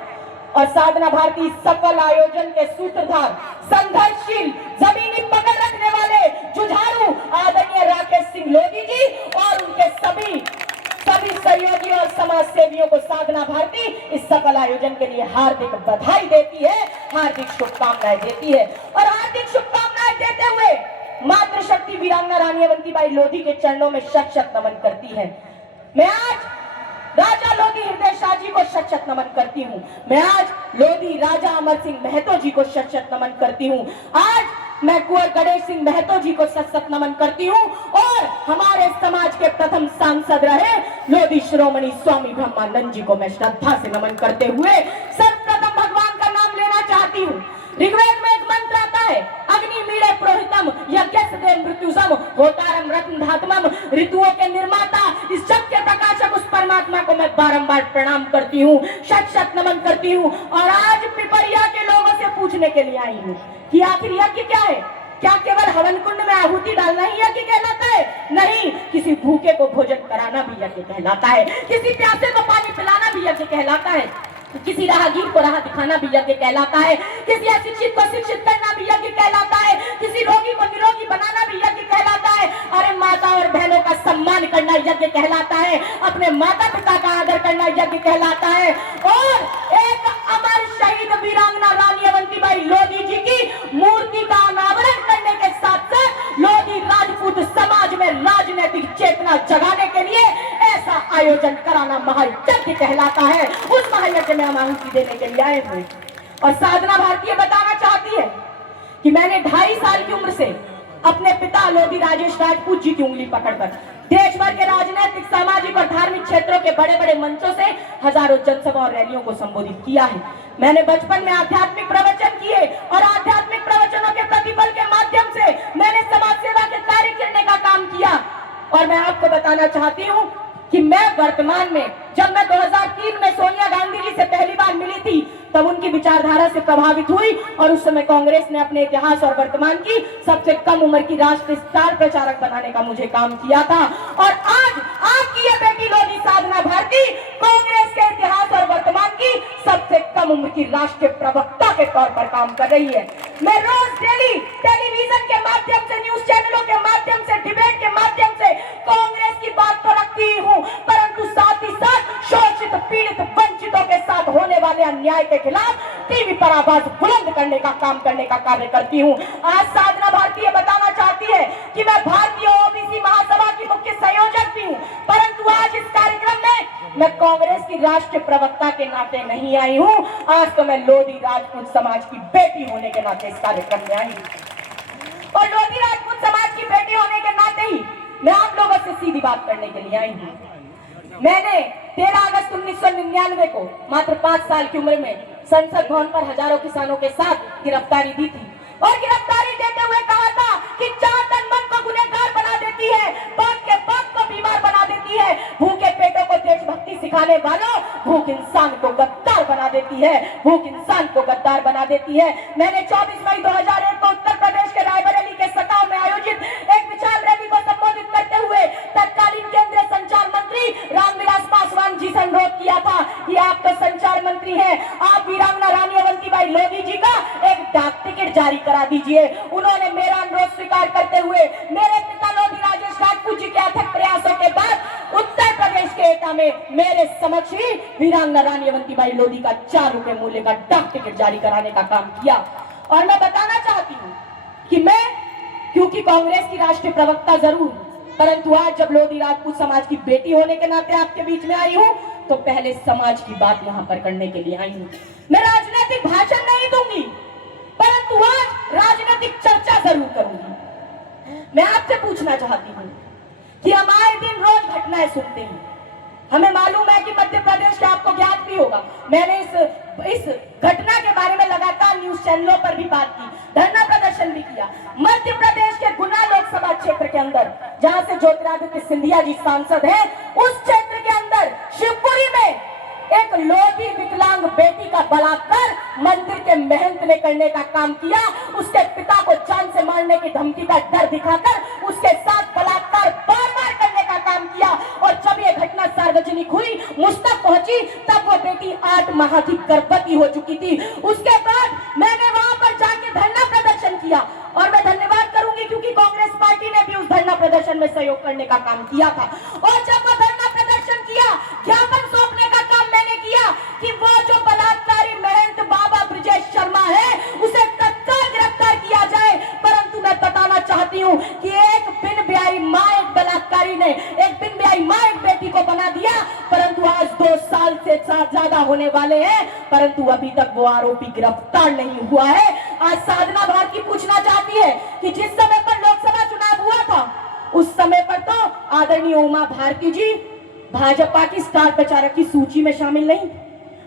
और साधना भारती सफल आयोजन के सूत्रधार, संघर्षशील, जमीनी पकड़ रखने वाले जुझारू आदरणीय राकेश सिंह लोधी जी और उनके सभी सहयोगी और समाज सेवियों को साधना भारती इस सफल आयोजन के लिए हार्दिक बधाई देती है, हार्दिक शुभकामनाएं देती है। और हार्दिक शुभकामनाएं देते हुए मातृशक्ति वीरांगना रानी अवंतीबाई लोधी के चरणों में शत शत नमन करती है। मैं आज राजा लोधी हृदय शाह जी को शत शत नमन करती हूँ। मैं आज लोधी राजा अमर सिंह महतो जी को शत शत नमन करती हूँ। आज मैं कुंवर गणेश सिंह महतो जी को शत शत नमन करती हूँ। और हमारे समाज के प्रथम सांसद रहे लोधी शिरोमणि स्वामी ब्रह्मानंद जी को मैं श्रद्धा से नमन करते हुए सर्वप्रथम भगवान का नाम लेना चाहती हूँ। ऋग्वेद में एक मंत्र आता है, अग्नि मीड़े पुरोहितम यज्ञस्य मृत्युसम होतारम रत्न धातमम, ऋतुओं के निर्माता, इस जग के प्रकाशक उस परमात्मा को मैं बारंबार प्रणाम करती हूँ, शत शत नमन करती हूँ। और आज पिपरिया के लोगों से पूछने के लिए आई हूँ कि आखिर यज्ञ क्या है? क्या केवल हवन कुंड में आहुति डालना ही यज्ञ कहलाता है? नहीं, किसी भूखे को भोजन कराना भी यज्ञ कहलाता है, किसी प्यासे को पानी पिलाना भी यज्ञ कहलाता है, किसी राहगीर को राह दिखाना भी यज्ञ कहलाता है, किसी अशिक्षित को शिक्षित करना भी यज्ञ कहलाता है, किसी रोगी को निरोगी बनाना भी यज्ञ कहलाता है। अरे माता और बहनों का सम्मान करना यज्ञ कहलाता है, अपने माता पिता का आदर करना यज्ञ कहलाता है। और एक अमर शहीद वीरांगना रानी अवंतीबाई लोधी जी की मूर्ति का अनावरण करने के साथ साथ लोधी राजपूत समाज में राजनीतिक चेतना जगाने के लिए ऐसा आयोजन कराना महायज्ञ कहलाता है। उस महायज्ञ में हम आहुति देने के लिए आए हुए। और साधना भारती बताना चाहती है कि मैंने 2.5 साल की उम्र से अपने पिता लोधी राजेश राजपूत जी की उंगली पकड़कर देश भर के राजनीतिक, सामाजिक और धार्मिक क्षेत्रों के बड़े बड़े मंचों से हजारों जनसभा और रैलियों को संबोधित किया है। मैंने बचपन में आध्यात्मिक प्रवचन किए और आध्यात्मिक प्रवचनों के प्रतिफल के माध्यम से मैंने समाज सेवा के कार्य करने का काम किया। और मैं आपको बताना चाहती हूँ कि मैं वर्तमान में, जब मैं 2003 में सोनिया गांधी जी से पहली बार मिली थी तब उनकी विचारधारा से प्रभावित हुई और उस समय कांग्रेस ने अपने इतिहास और वर्तमान की सबसे कम उम्र की राष्ट्रीय स्टार प्रचारक बनाने का मुझे काम किया था। और आज आपकी ये बेटी लोधी साधना भारती कांग्रेस के इतिहास और वर्तमान की सबसे कम उम्र की राष्ट्रीय प्रवक्ता के तौर पर काम कर रही है। मैं रोज डेली टेलीविजन के माध्यम से, न्यूज चैनलों के माध्यम से, डिबेट के माध्यम से कांग्रेस की बात तो रखती ही हूँ, परंतु साथ ही साथ शोषित, पीड़ित, वंचितों के साथ होने वाले अन्याय के खिलाफ टीवी पर आवाज बुलंद करने का काम करने का कार्य करती हूँ। आज साधना भारती ये बताना चाहती है कि मैं भारतीय ओबीसी महासभा की मुख्य संयोजक भी हूँ, परंतु आज इस कार्यक्रम में मैं कांग्रेस की राष्ट्रीय प्रवक्ता के नाते नहीं आई हूँ। आज तो मैं लोधी राजपूत समाज की बेटी होने के नाते इस कार्यक्रम में आई हूँ। और लोधी राजपूत समाज की बेटी होने के नाते ही मैं आप लोगों से सीधी बात करने के लिए आई हूँ। मैंने 13 अगस्त 1999 को मात्र 5 साल की उम्र में संसद भवन पर हजारों किसानों के साथ गिरफ्तारी दी थी और गिरफ्तारी देते हुए कहा था कि 4 टन मन को गुनहगार बना देती है, बाप के बाप को बीमार बना देती है, भूखे पेटों को देशभक्ति सिखाने वालों भूख इंसान को गद्दार बना देती है, भूख इंसान को गद्दार बना देती है। मैंने 24 मई 2001 को उत्तर प्रदेश के रायबरेली के सकाव में आयोजित एक विशाल रैली को संबोधित करते हुए तत्कालीन केंद्रीय संचार मंत्री रामविलास पासवान जी से अनुरोध किया था कि दीजिए। उन्होंने मेरा अनुरोध स्वीकार करते हुए मेरे पिता लोधी राजेश राजपूत जी के अथक प्रयासों के बाद उत्तर प्रदेश के एटा में मेरे समक्ष ही वीरांगना रानी अवंतीबाई लोधी का 4 रुपए मूल्य का डाक टिकट जारी कराने का काम किया। और मैं बताना चाहती हूँ कि मैं, क्योंकि कांग्रेस की राष्ट्रीय प्रवक्ता जरूर, परंतु आज जब लोधी राजपूत समाज की बेटी होने के नाते आपके बीच में आई हूँ, तो पहले समाज की बात यहाँ पर करने के लिए आई हूँ। मैं राजनीतिक भाषण नहीं दूंगी, परंतु आज राजनीतिक चर्चा जरूर करूंगी। मैं आपसे पूछना चाहती हूँ कि हम आए दिन रोज घटनाएं सुनते हैं। हमें मालूम है कि मध्य प्रदेश के, आपको ज्ञात भी होगा, मैंने इस घटना के बारे में लगातार न्यूज चैनलों पर भी बात की, धरना प्रदर्शन भी किया। मध्य प्रदेश के गुना लोकसभा क्षेत्र के अंदर, जहां से ज्योतिरादित्य सिंधिया जी सांसद हैं, उस क्षेत्र के अंदर शिवपुरी में एक लोधी विकलांग बेटी का बलात्कार मंदिर के महंत ने करने का काम किया। उसके पिता को जान से मारने की धमकी का डर दिखाकर उसके साथ बलात्कार बार-बार करने का काम किया। और जब ये घटना सार्वजनिक हुई, मुझ तक पहुंची, तब वो बेटी 8 माह की गर्भवती हो चुकी थी। उसके बाद मैंने वहां पर जाके धरना प्रदर्शन किया और मैं धन्यवाद करूंगी क्योंकि कांग्रेस पार्टी ने भी उस धरना प्रदर्शन में सहयोग करने का काम किया था। और जब वो धरना प्रदर्शन किया, ज्ञापन सौंपने का काम मैंने किया कि वो जो बलात्कारी महंत बाबा ब्रजेश शर्मा है, उसे तत्काल गिरफ्तार किया जाए। परंतु मैं बताना चाहती हूँ कि एक बिन ब्याही माँ, एक बलात्कारी ने एक बिन ब्याही माँ एक बेटी को बना दिया। परंतु आज 2 साल से ज्यादा होने वाले हैं, परंतु अभी तक वो आरोपी गिरफ्तार नहीं हुआ है। आज साधना भारती पूछना चाहती है कि जिस समय पर लोकसभा चुनाव हुआ था, उस समय पर तो आदरणीय उमा भारती जी भाजपा की स्टार प्रचारक की सूची में शामिल नहीं,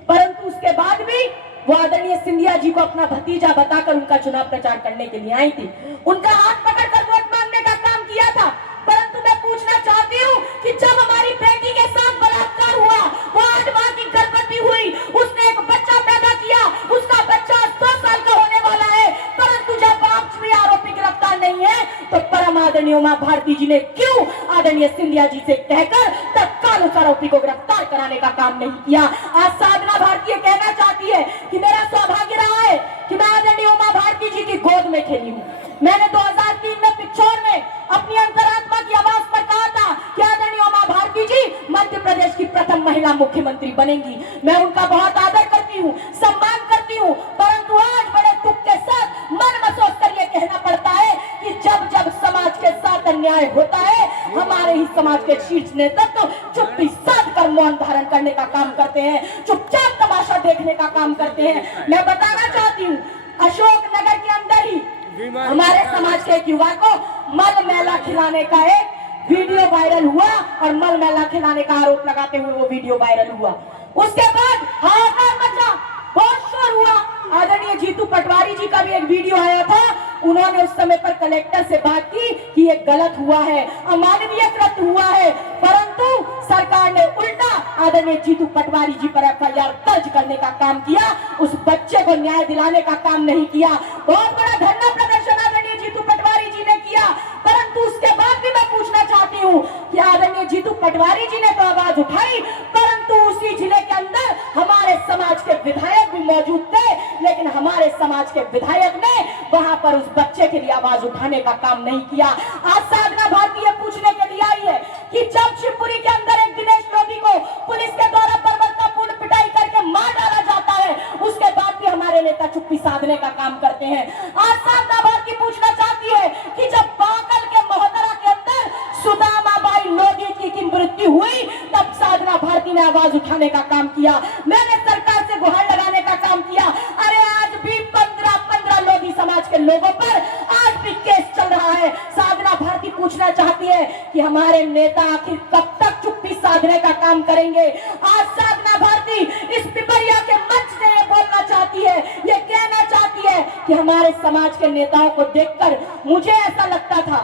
परंतु उसके बाद भी वो आदरणीय सिंधिया जी को अपना भतीजा बताकर उनका चुनाव प्रचार करने के लिए आई थी। उनका हाथ पकड़कर वोट मांगने का काम किया था। परंतु मैं पूछना चाहती हूँ कि जब हमारी बेटी के साथ बलात्कार हुआ, वो 8 माह की गर्भवती हुई, उसने एक बच्चा पैदा किया, उसका बच्चा 2 साल का होने वाला है, परंतु जब आप भी आरोपी गिरफ्तार नहीं है, तो परम आदरणीय उमा भारती जी ने क्यों आदरणीय सिंधिया जी से कहकर तत्काल उस आरोपी को गिरफ्तार कराने का काम नहीं किया। आज साधना भारती कहना चाहती है कि मेरा सौभाग्य रहा है कि मैं आदरणीय उमा भारती जी की गोद में खेली हूँ। मैंने 2003 में पिछोर में अपनी अंतरात्मा की आवाज पर कहा था कि आदरणीय उमा भारती जी मध्य प्रदेश की प्रथम महिला मुख्यमंत्री बनेंगी। मैं उनका बहुत आदर करती हूँ, सम्मान करती हूँ, परंतु आज बड़े दुख के साथ मन महसूस कर यह कहना पड़ता है कि जब जब समाज के साथ अन्याय होता है, हमारे ही समाज के शीर्ष नेतृत्व चुप्पी साध कर मौन धारण करने का काम करते हैं, चुपचाप तमाशा देखने का काम करते हैं। मैं बताना चाहती हूँ, अशोकनगर के अंदर ही हमारे समाज के एक युवा को मल मैला खिलाने का एक वीडियो वायरल हुआ और मल मैला खिलाने का आरोप लगाते हुए वो वीडियो वायरल हुआ। उसके बाद हाहाकार मचा, बहुत शोर हुआ। आदरणीय जीतू पटवारी जी का भी एक वीडियो आया था, उन्होंने उस समय पर कलेक्टर से बात की कि ये गलत हुआ है, अमानवीय कृत्य हुआ है, परंतु सरकार ने उल्टा आदरणीय जीतू पटवारी जी पर एफआईआर दर्ज करने का काम किया, उस बच्चे को न्याय दिलाने का काम नहीं किया। बहुत बड़ा धरना प्रदर्शन आदरणीय जीतू पटवारी जी ने किया, परंतु उसके बाद भी मैं पूछना चाहती हूँ कि आदरणीय जीतू पटवारी जी ने तो आवाज उठाई, परंतु उसी जिले के अंदर हमारे समाज के विधायक भी मौजूद थे, लेकिन हमारे समाज के विधायक ने वहां पर उस बच्चे के लिए आवाज उठाने का काम नहीं किया। आज साधना भारती ये पूछने के लिए आई है कि जब शिवपुरी के अंदर एक दिनेश लोधी को पुलिस के द्वारा बर्बरतापूर्ण पिटाई करके मार डाला जाता है, उसके बाद भी हमारे नेता चुप्पी साधने का काम करते हैं। आज साधना भारती पूछना चाहती है कि जब बाकल के मोहतरा के अंदर सुदामा बाई लोधी की मृत्यु हुई, तब साधना भारती ने आवाज उठाने का काम किया, मैंने सरकार से गुहार लगाने का काम किया। अरे आज भी 15 लोधी समाज के लोगों पर आज भी केस चल रहा है। साधना भारती पूछना चाहती है कि हमारे नेता आखिर कब तक चुप्पी साधने का काम करेंगे। आज साधना भारती इस पिपरिया के मंच से ये बोलना चाहती है, ये कहना चाहती है कि हमारे समाज के नेताओं को देखकर मुझे ऐसा लगता था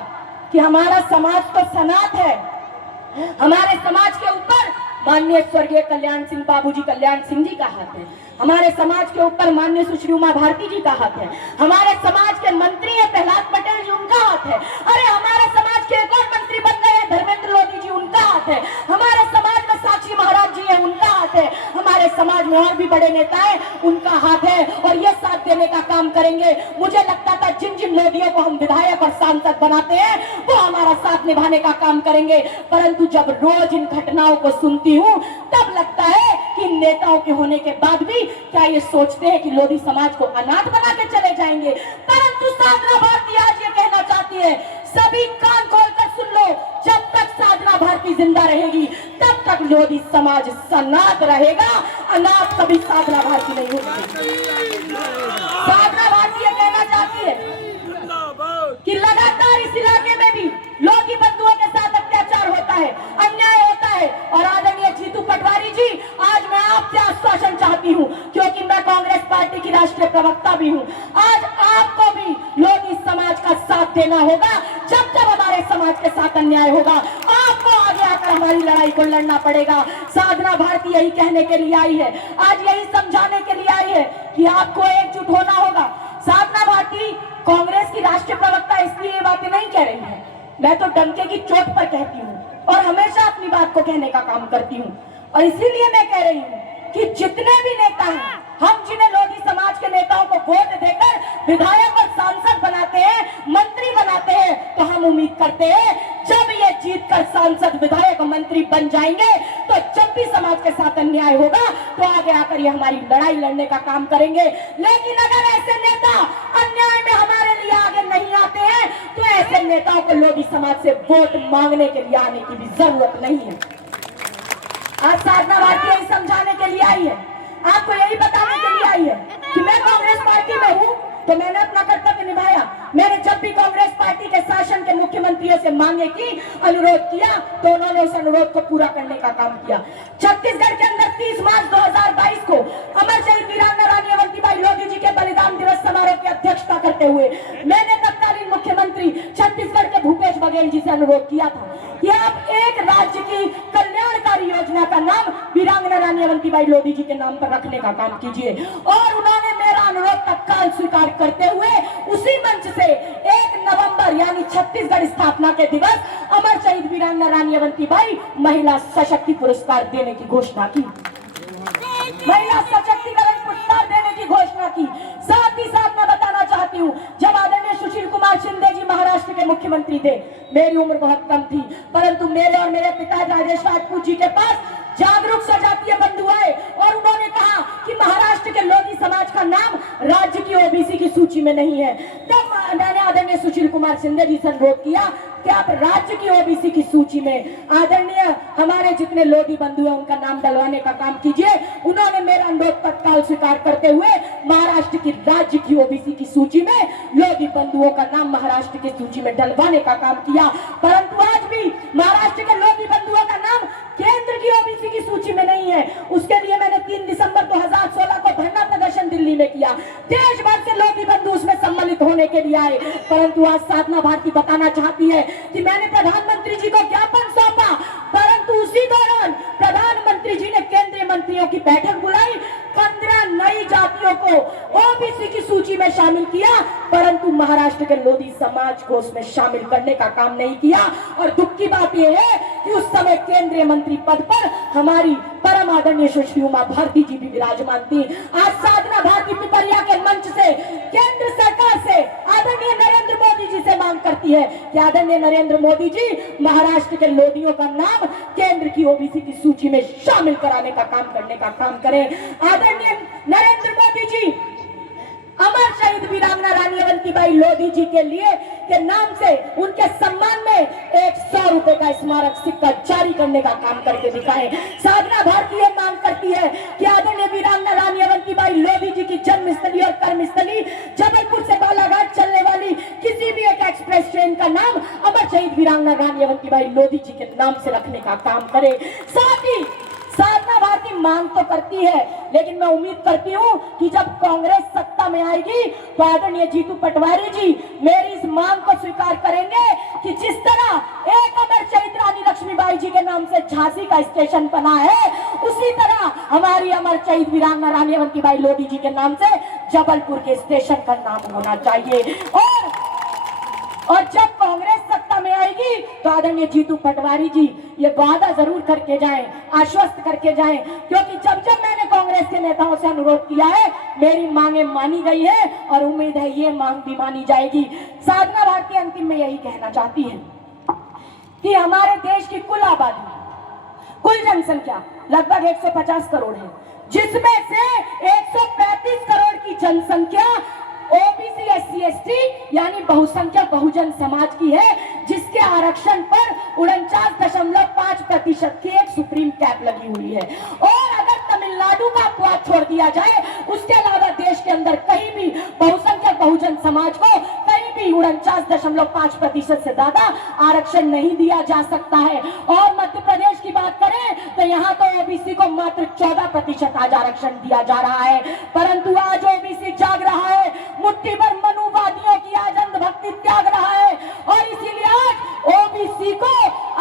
कि हमारा समाज तो सनात है, हमारे समाज के ऊपर माननीय स्वर्गीय कल्याण सिंह बाबूजी कल्याण सिंह जी का हाथ है, हमारे समाज के ऊपर माननीय सुश्री उमा भारती जी का हाथ है, हमारे समाज के मंत्री है प्रहलाद पटेल जी, उनका हाथ है। अरे हमारे समाज के एक और मंत्री बन गए हैं धर्मेंद्र लोधी जी, उनका हाथ है। हमारे समाज में साक्षी महाराज जी है, उनका हाथ है। हमारे समाज समाज में और भी बड़े नेता हैं, उनका हाथ है और ये साथ देने का काम करेंगे। मुझे लगता था जिन जिन लोदियों को हम विधायक और सांसद बनाते हैं वो हमारा साथ निभाने का काम करेंगे, परंतु जब रोज इन घटनाओं को सुनती हूँ तब लगता है कि नेताओं के होने के बाद भी क्या ये सोचते हैं कि लोधी समाज को अनाथ बना के चले जाएंगे। परंतु साधना भारती आज ये कहना चाहती है, सभी कान खोलकर सुन लो, जब तक साधना भारती जिंदा रहेगी तब तक लोधी समाज सनाथ रहेगा, अनाथ कभी साधना भारती नहीं होगी। साधना भारती ये कहना चाहती है कि लगातार इस इलाके में भी लोधी बंधुओं के साथ अत्याचार होता है, अन्याय होता है। और आदरणीय जीतू पटवारी जी, आज मैं आपसे आश्वासन चाहती हूँ, क्योंकि मैं कांग्रेस पार्टी की राष्ट्रीय प्रवक्ता भी हूँ, आज आपको भी लोधी समाज का साथ देना होगा। जब जब हमारे समाज के साथ अन्याय होगा आपको आगे आकर हमारी लड़ाई को लड़ना पड़ेगा। साधना भारती यही कहने के लिए आई है, आज यही समझाने के लिए आई है कि आपको एकजुट होना होगा। साधना भारती कांग्रेस की राष्ट्रीय प्रवक्ता इसलिए ये बातें नहीं कह रही है, मैं तो डंके की चोट पर कहती हूँ और हमेशा अपनी बात को कहने का काम करती हूँ। और इसीलिए मैं कह रही हूँ कि जितने भी नेता हैं, हम जिन्हें लोधी समाज के नेताओं को वोट देकर विधायक और सांसद बनाते हैं, मंत्री बनाते हैं, तो हम उम्मीद करते हैं जब ये जीतकर सांसद विधायक मंत्री बन जाएंगे तो जब भी समाज के साथ अन्याय होगा तो आगे आकर ये हमारी लड़ाई लड़ने का काम करेंगे। लेकिन अगर ऐसे नेता अन्याय में हमारे लिए आगे नहीं आते हैं तो ऐसे नेताओं को लोधी समाज से वोट मांगने के लिए आने की भी जरूरत नहीं है। आज साधना भारती यही समझाने के लिए आई है, आपको यही बताने के लिए आई है कि मैं कांग्रेस पार्टी में हूँ तो मैंने अपना कर्तव्य निभाया। मैंने जब भी कांग्रेस पार्टी के शासन के मुख्यमंत्रियों से मांगे की, अनुरोध किया, तो उन्होंने उस अनुरोध को पूरा करने का काम किया। छत्तीसगढ़ के अंदर 30 मार्च 2022 को अमर शहीद वीरांगना रानी अवंतीबाई लोधी जी के बलिदान दिवस समारोह की अध्यक्षता करते हुए मैंने तत्कालीन मुख्यमंत्री छत्तीसगढ़ के भूपेश बघेल जी से अनुरोध किया था कि आप एक राज्य की कल्याणकारी योजना का नाम वीरांगना रानी अवंतीबाई लोधी जी के नाम पर रखने का काम कीजिए। और उन्होंने मेरा अनुरोध तत्काल स्वीकार करते हुए उसी मंच से 1 नवंबर यानी छत्तीसगढ़ स्थापना के दिवस अमर शहीद वीरांगना रानी अवंतीबाई महिला सशक्ति पुरस्कार देने की घोषणा की। महिला सशक्तिकरण पुरस्कार देने की घोषणा की। साथ ही साथ मैं बताना चाहती हूँ, जब आदरणीय सुशील कुमार शिंदे जी महाराष्ट्र के मुख्यमंत्री थे, मेरी उम्र बहुत कम थी, परंतु मेरे और मेरे पिता राजेश राजपूत जी के पास जागरूक सजातीय बंधु आए और उन्होंने कहा कि महाराष्ट्र के लोधी समाज का नाम राज्य की ओबीसी की सूची में नहीं है। तब मैंने आदरणीय सुशील कुमार शिंदे जी से अनुरोध किया कि आप राज्य की ओबीसी की सूची में आदरणीय हमारे जितने लोधी बंधु हैं उनका नाम डलवाने का काम कीजिए। उन्होंने मेरा अनुरोध तत्काल स्वीकार करते हुए महाराष्ट्र की राज्य की ओबीसी की सूची में लोधी बंधुओं का नाम महाराष्ट्र की सूची में डलवाने का काम किया। परंतु आज भी महाराष्ट्र के लोधी बंधुओं का नाम केंद्र की ओबीसी की सूची में नहीं है। उसके लिए मैंने 3 दिसंबर 2016 को धरना प्रदर्शन दिल्ली में किया। देश भर से लोधी बंधु उसमें सम्मिलित होने के लिए आए, परंतु आज साधना भारती बताना चाहती है कि मैंने प्रधानमंत्री जी को ज्ञापन सौंपा, परंतु उसी दौरान प्रधानमंत्री जी ने केंद्रीय मंत्रियों की बैठक बुलाई, 15 नई जातियों को ओबीसी की सूची में शामिल किया, परंतु महाराष्ट्र के लोधी समाज को उसमें शामिल करने का काम नहीं किया। और दुख की बात यह है कि उस समय केंद्रीय मंत्री पद पर हमारी परम आदरणीय सुश्री उमा भारती जी भी विराजमान थी। आज साधना भारती पिपरिया के मंच से केंद्र सरकार से आदरणीय नरेंद्र मोदी जी से मांग करती है कि आदरणीय नरेंद्र मोदी जी महाराष्ट्र के लोधियों का नाम केंद्र की ओबीसी की सूची में शामिल कराने का काम करने का काम करें। आदरणीय नरेंद्र मोदी जी अमर शहीद वीरांगना रानी अवंतीबाई लोधी जी के लिए के नाम से उनके सम्मान में 100 रुपए का स्मारक सिक्का जारी करने का काम करके दिखाएं। साधना भारती ये मांग करती है कि आदरणीय वीरांगना रानी अवंतीबाई लोधी जी की जन्मस्थली और कर्मस्थली जबलपुर से बालाघाट चलने वाली किसी भी एक एक्सप्रेस ट्रेन का नाम अमर शहीद वीरांगना रानी अवंतीबाई लोधी जी के नाम से रखने का काम करे। साथ ही साधना भारती मांग तो करती है, लेकिन मैं उम्मीद करती हूँ कि जब कांग्रेस सत्ता में आएगी तो आदरणीय जीतू पटवारी जी मेरी इस मांग को स्वीकार करेंगे कि जिस तरह एक अमर शहीद रानी लक्ष्मीबाई जी के नाम से झांसी का स्टेशन बना है, उसी तरह हमारी अमर शहीद वीरांगना रानी अवंतीबाई लोधी जी के नाम से जबलपुर के स्टेशन का नाम होना चाहिए। और जब कांग्रेस सत्ता में आएगी तो आदरणीय जीतू पटवारी जी ये वादा जरूर करके जाएं, आश्वस्त करके जाएं, क्योंकि जब जब मैंने कांग्रेस के नेताओं से अनुरोध किया है, मेरी मांगे मानी गई है और उम्मीद है ये मांग भी मानी जाएगी। साधना भारती अंतिम में यही कहना चाहती है कि हमारे देश की कुल आबादी, कुल जनसंख्या लगभग 150 करोड़ है, जिसमें से 135 करोड़ की जनसंख्या ओबीसी एससी एसटी यानी बहुसंख्यक बहुजन समाज की है, जिसके आरक्षण पर 49.5% की एक सुप्रीम कैप लगी हुई है। और अगर तमिलनाडु का अपवाद छोड़ दिया जाए, उसके अलावा देश के अंदर कहीं भी बहुसंख्यक बहुजन समाज को कहीं भी 49.5% से ज्यादा आरक्षण नहीं दिया जा सकता है। और मध्य प्रदेश की बात करें तो यहाँ तो ओबीसी को मात्र 14% आज आरक्षण दिया जा रहा है। परंतु आज ओबीसी जाग रहा है, मुट्ठी भर मनुवादियों की आज अंधभक्ति त्याग रहा है और इसीलिए आज ओबीसी को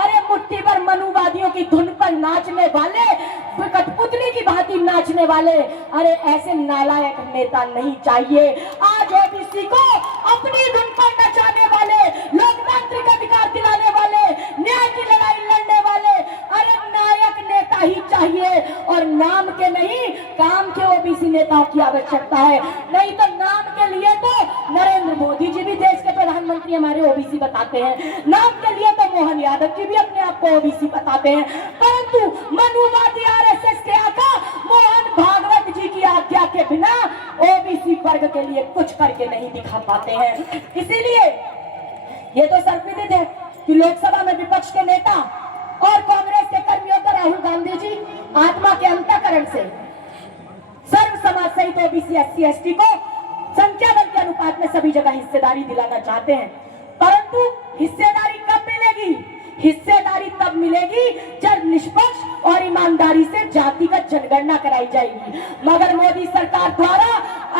अरे मुट्ठी भर मनुवादियों की धुन पर नाचने वाले, कठपुतली की भांति नाचने वाले अरे ऐसे नालायक नेता नहीं चाहिए। आज ओबीसी को अपनी धुन पर नचाने वाले, लोकतांत्रिक अधिकार दिलाने वाले, न्याय की लड़ाई लड़ने वाले अरे नायक नेता ही चाहिए और नाम के नहीं काम के ओबीसी नेताओं की आवश्यकता है। नहीं तो नाम के लिए तो नरेंद्र मोदी जी भी देश के प्रधानमंत्री हमारे ओबीसी बताते हैं, नाम के लिए तो मोहन यादव जी भी अपने आप को ओबीसी बताते हैं, परंतु मनुवादी आरएसएस के आका मोहन भागवत जी की आज्ञा के बिना ओबीसी वर्ग के लिए कुछ करके नहीं दिखा पाते हैं। इसीलिए ये तो सर्वविदित है कि लोकसभा में विपक्ष के नेता और कांग्रेस के कर्मियों का राहुल गांधी जी आत्मा के अंतःकरण से सर्व समाज सहित ओबीसी एससी एसटी को संख्या बल के अनुपात में सभी जगह हिस्सेदारी दिलाना चाहते हैं। परंतु हिस्सेदारी कब मिलेगी? हिस्सेदारी तब मिलेगी जब निष्पक्ष और ईमानदारी से जातिगत जनगणना कराई जाएगी। मगर मोदी सरकार द्वारा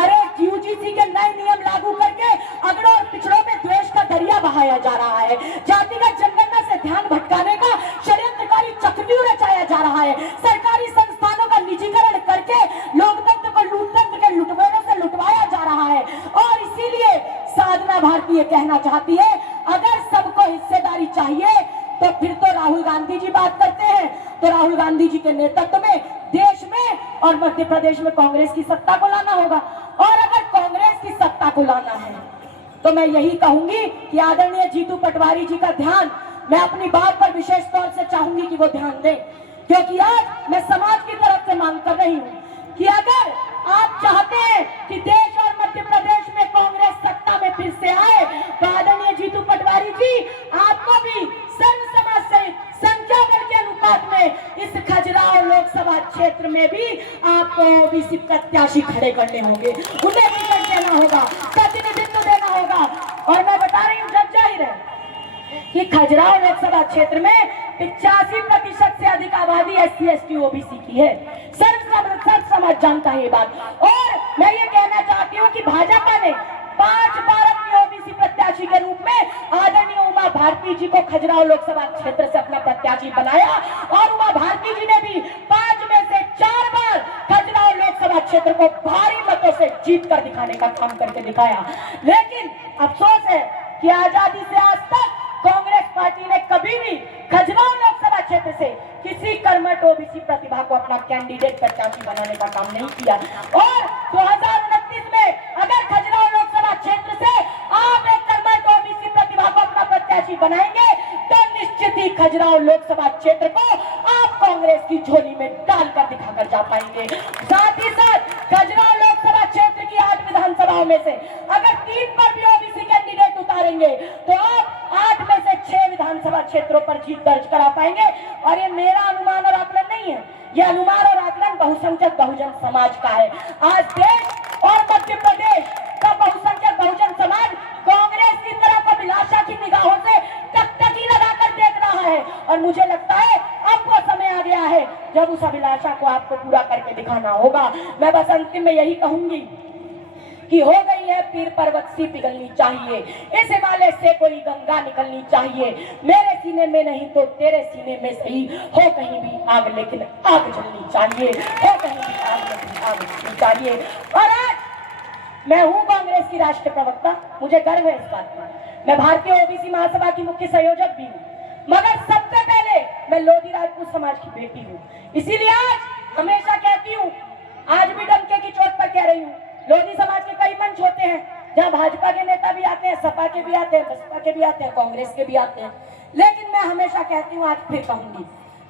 अरे यूजीसी के नए नियम लागू करके अगड़ों और पिछड़ों में द्वेष का दरिया बहाया जा रहा है। जातिगत जनगणना से ध्यान भटकाने का षड्यंत्रकारी चक्रव्यूह रचाया जा रहा है। सरकारी संस्थानों का निजीकरण करके लोकतंत्र को लूटतंत्र के लुटेरों से लुटवाया जा रहा है। और इसीलिए साधना भारती ये कहना चाहती है, अगर सबको हिस्सेदारी चाहिए तो फिर तो राहुल गांधी जी बात करते हैं, तो राहुल गांधी जी के नेतृत्व में देश में और मध्य प्रदेश में कांग्रेस की सत्ता को लाना होगा। और अगर कांग्रेस की सत्ता को लाना है तो मैं यही कहूंगी कि आदरणीय जीतू पटवारी जी का ध्यान मैं अपनी बात पर विशेष तौर से चाहूंगी कि वो ध्यान दें, क्योंकि आज मैं समाज की तरफ से मांग कर रही हूं कि अगर आप चाहते हैं कि देश और मध्य प्रदेश में कांग्रेस सत्ता में फिर से आए तो आदरणीय जीतू पटवारी जी आपको भी सर्व समाज सहित संख्या बल के अनुपात में इस खजुराहो लोकसभा क्षेत्र में भी आपको ओबीसी प्रत्याशी खड़े करने होंगे, उन्हें टिकट देना होगा, प्रतिनिधित्व देना होगा। और मैं बता रही हूँ जब जाहिर है कि खजुराहो लोकसभा क्षेत्र में 85% से अधिक आबादी एससी एसटी ओबीसी की है। सर्व समाज जानता है ये बात। और मैं ये कहना चाहती हूँ कि भाजपा ने 5 बार अपनी ओबीसी प्रत्याशी के रूप में आदरणीय उमा भारती जी को खजुराहो लोकसभा क्षेत्र से अपना प्रत्याशी बनाया और उमा भारती जी ने भी 5 में से 4 बार खजुराहो लोकसभा क्षेत्र को भारी मतों से जीत कर दिखाने का काम करके दिखाया। लेकिन अफसोस है कि आजादी से आज तक कांग्रेस पार्टी ने कभी भी खजुराहो लोकसभा क्षेत्र से किसी कर्मठ ओबीसी प्रतिभा को अपना कैंडिडेट प्रत्याशी बनाने का काम नहीं किया। और 2029 में अगर खजुराहो लोकसभा क्षेत्र से आप एक कर्मठ ओबीसी प्रतिभा को अपना प्रत्याशी बनाएंगे तो निश्चित ही खजुराहो लोकसभा क्षेत्र को आप कांग्रेस की झोली में डालकर दिखाकर जा पाएंगे। साथ ही साथ खजुराहो लोकसभा क्षेत्र की 8 विधानसभाओं में से अगर 3 पर भी ओबीसी कैंडिडेट उतारेंगे तो आप 8 में से 6 विधानसभा क्षेत्रों पर जीत दर्ज करा पाएंगे। और ये मेरा अनुमान और आकलन नहीं है, ये अनुमान और आकलन बहुसंख्यक बहुजन समाज का है। आज देश और मध्य प्रदेश का बहुसंख्यक बहुजन समाज कांग्रेस की तरफ अभिलाषा की निगाहों से टकटकी लगाकर देख रहा है और मुझे लगता है अब वो समय आ गया है जब उस अभिलाषा को आपको पूरा करके दिखाना होगा। मैं बस अंतिम में यही कहूंगी कि हो गई है पीर पर्वत सी पिघलनी चाहिए, इस हिमालय से कोई गंगा निकलनी चाहिए, मेरे सीने में नहीं तो तेरे सीने में सही हो कहीं भी आग लेकिन आग जलनी चाहिए, हो कहीं भी आग लेकिन आग जलनी चाहिए। और आज मैं हूँ कांग्रेस की राष्ट्रीय प्रवक्ता, मुझे गर्व है इस बात पर। मैं भारतीय ओबीसी महासभा की मुख्य संयोजक भी हूँ, मगर सबसे पहले मैं लोधी राजपूत समाज की बेटी हूँ। इसीलिए आज हमेशा कहती हूँ आज भी डंके की चोट पर कह रही हूँ, लोधी समाज के कई मंच होते हैं जहाँ भाजपा के नेता भी आते हैं, सपा के भी आते हैं, बसपा के भी आते हैं, कांग्रेस के भी आते हैं, लेकिन मैं हमेशा कहती हूँ, आज फिर कहूंगी,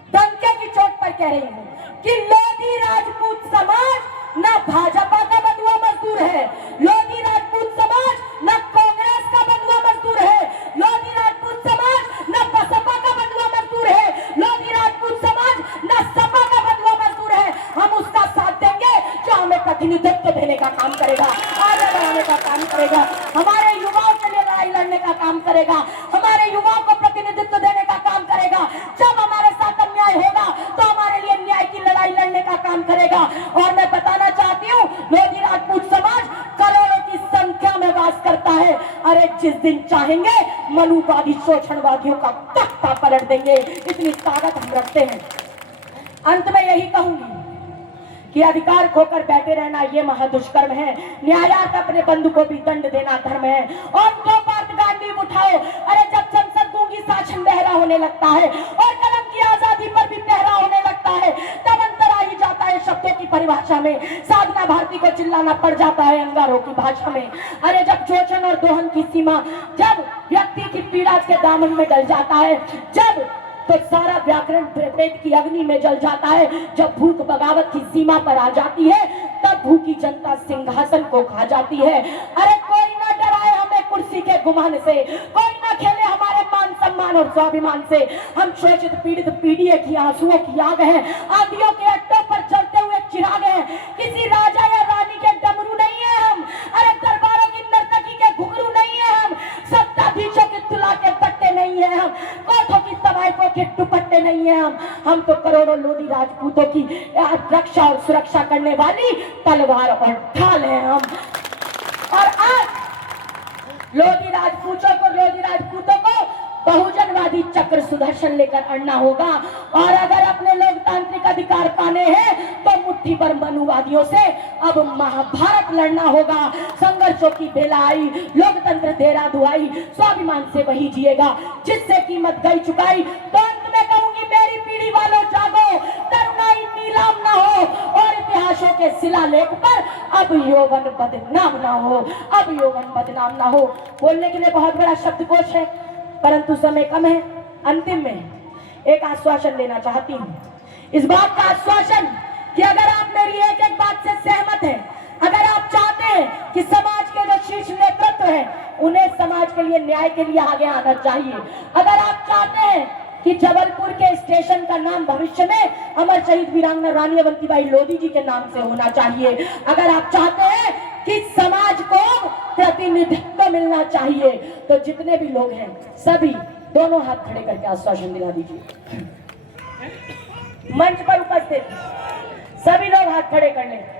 डंके की चोट पर कह रही हूँ कि लोधी राजपूत समाज न भाजपा का बंधुआ मजदूर है, लोधी राजपूत समाज न कांग्रेस का बंधुआ मजदूर है, लोधी राजपूत समाज न बसपा का बंधुआ मजदूर है, लोधी राजपूत समाज न सपा का बंधुआ मजदूर है। हम उसका साथ देंगे जो हमें प्रतिनिधित्व देने का काम करेगा, आगे बढ़ाने का काम करेगा, हमारे युवाओं के लिए लड़ाई लड़ने का काम करेगा, हमारे युवाओं को प्रतिनिधित्व देने का काम करेगा। जब हमारे साथ अन्याय होगा तो हमारे लिए न्याय की लड़ाई लड़ने का काम करेगा। और मैं बताना चाहती हूँ, लोधी राजपूत समाज करोड़ों की संख्या में वास करता है। अरे जिस दिन चाहेंगे मनुवादी शोषणवादियों का तख्ता पलट देंगे, इतनी ताकत हम रखते हैं। अंत में यही कहूंगी कि अधिकार खोकर बैठे रहना ये महादुष्कर्म है, न्यायालय अपने बंधु को भी दंड देना धर्म है। और दो बात गांधी उठाओ, अरे जब संसद गूंगी शासन बहरा होने लगता है और कलम की आजादी पर भी पहरा होने लगता है, तब अंतर आ ही जाता है शब्दों की परिभाषा में। साधना भारती को चिल्लाना पड़ जाता है अंगारों की भाषा में। अरे जब शोषण और दोहन की सीमा, जब व्यक्ति की पीड़ा के दामन में डल जाता है, जब तो सारा व्याकरण पेट की अग्नि में जल जाता है, जब भूख बगावत की सीमा पर आ जाती है, तब भूखी जनता सिंहासन को खा जाती है। अरे कोई ना डराए हमें कुर्सी के गुमान से, कोई ना खेले हमारे मान सम्मान और स्वाभिमान से। हम शोषित पीड़ित पीढ़ियों की आंसुओं की आग हैं, आदियों के अड्डों पर जलते हुए चिराग हैं। किसी राजा या रानी के डमरू नहीं है हम, अरे दरबारों की नर्तकी के घुंघरू नहीं है हम, सत्ताधीशों के तुला के पट्टे नहीं है हम, कोठों की तवाइफों के दुपट्टे नहीं है हम तो करोड़ों लोधी राजपूतों की रक्षा और सुरक्षा करने वाली तलवार और ढाल है हम। और आज लोधी राजपूतों को बहुजनवादी चक्र सुदर्शन लेकर अड़ना होगा। और अगर अपने लोकतांत्रिक अधिकार पाने हैं तो मुट्ठी भर मनुवादियों से अब महाभारत लड़ना होगा। संघर्षों की बेला आई, लोकतंत्र देरा दुआई, स्वाभिमान से वही जिएगा जिससे कीमत गई चुकाई। तो अंत में कहूंगी, मेरी पीढ़ी वालों जागो, तरुणाई नीलाम ना हो और इतिहासों के शिलालेख पर अब यौवन बदनाम ना हो, अब यौवन बदनाम ना हो। बोलने के लिए बहुत बड़ा शब्दकोश है, परंतु समय कम है। अंतिम में एक आश्वासन देना चाहती हूँ, इस बात का आश्वासन कि अगर आप मेरी एक एक बात से सहमत हैं, अगर आप चाहते हैं कि समाज के जो शीर्ष नेतृत्व है उन्हें समाज के लिए न्याय के लिए आगे आना चाहिए, अगर आप चाहते हैं कि जबलपुर के स्टेशन का नाम भविष्य में अमर शहीद वीरांगना रानी अवंतीबाई लोधी जी के नाम से होना चाहिए, अगर आप चाहते हैं कि समाज को प्रतिनिधित्व मिलना चाहिए, तो जितने भी लोग हैं सभी दोनों हाथ खड़े करके आश्वासन दिला दीजिए। मंच पर उपस्थित सभी लोग हाथ खड़े कर लें।